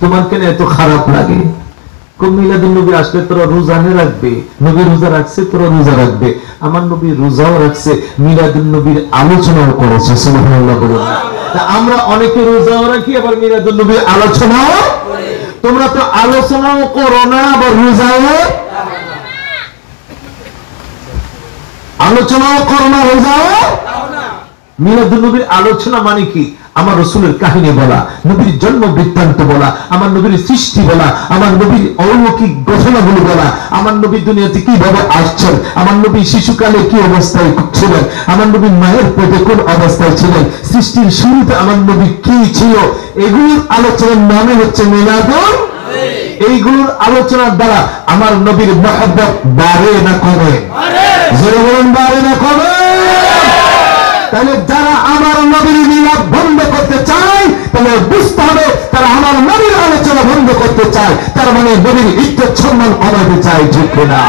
তোমার কেন এত খারাপ লাগে? মিলাদুন নবী আসলে তোরা রোজা রাখবে, নবী রোজা রাখছে তোরা রোজা রাখবে। আমার নবী রোজাও রাখছে, মিলাদুন নবীর আলোচনাও করেছে। সুবহানাল্লাহ বলুন। আমরা অনেকে রোজাও রাখি, আবার মিলাদুন নবী আলোচনাও। তোমরা তো আলোচনাও করো না, আবার রোজাও আলোচনাও করো না, রোজাও। মিলাদুন নবীর আলোচনা মানে কি? আমার রাসূলের কাহিনী বলা, নবীর জন্ম বৃত্তান্ত বলা, আমার নবীর সৃষ্টি বলা, আমার নবীর অলৌকিক ঘটনাগুলো বলা, আমার নবী দুনিয়াতে কিভাবে আসছেন, আমার নবী শিশুকালে কি অবস্থায় ছিলেন, আমার নবী মায়ের পেটে কোন অবস্থায় ছিলেন, সৃষ্টির শুরুতে আমার নবী কি ছিল, এগুলোর আলোচনার নামে হচ্ছে মিলাদুন। এইগুলোর আলোচনার দ্বারা আমার নবীর মহব্বত বাড়ে না কমে? জোরে বলুন, বাড়ে না কমে? তাহলে যারা আমার নবীর মিলাদ বন্ধ করতে চায়, তাহলে বুঝতে হবে তারা আমার নবীর আলোচনা বন্ধ করতে চায়, তার মানে নবীর ইজ্জত সম্মান কমাতে চায়, ঠিক না?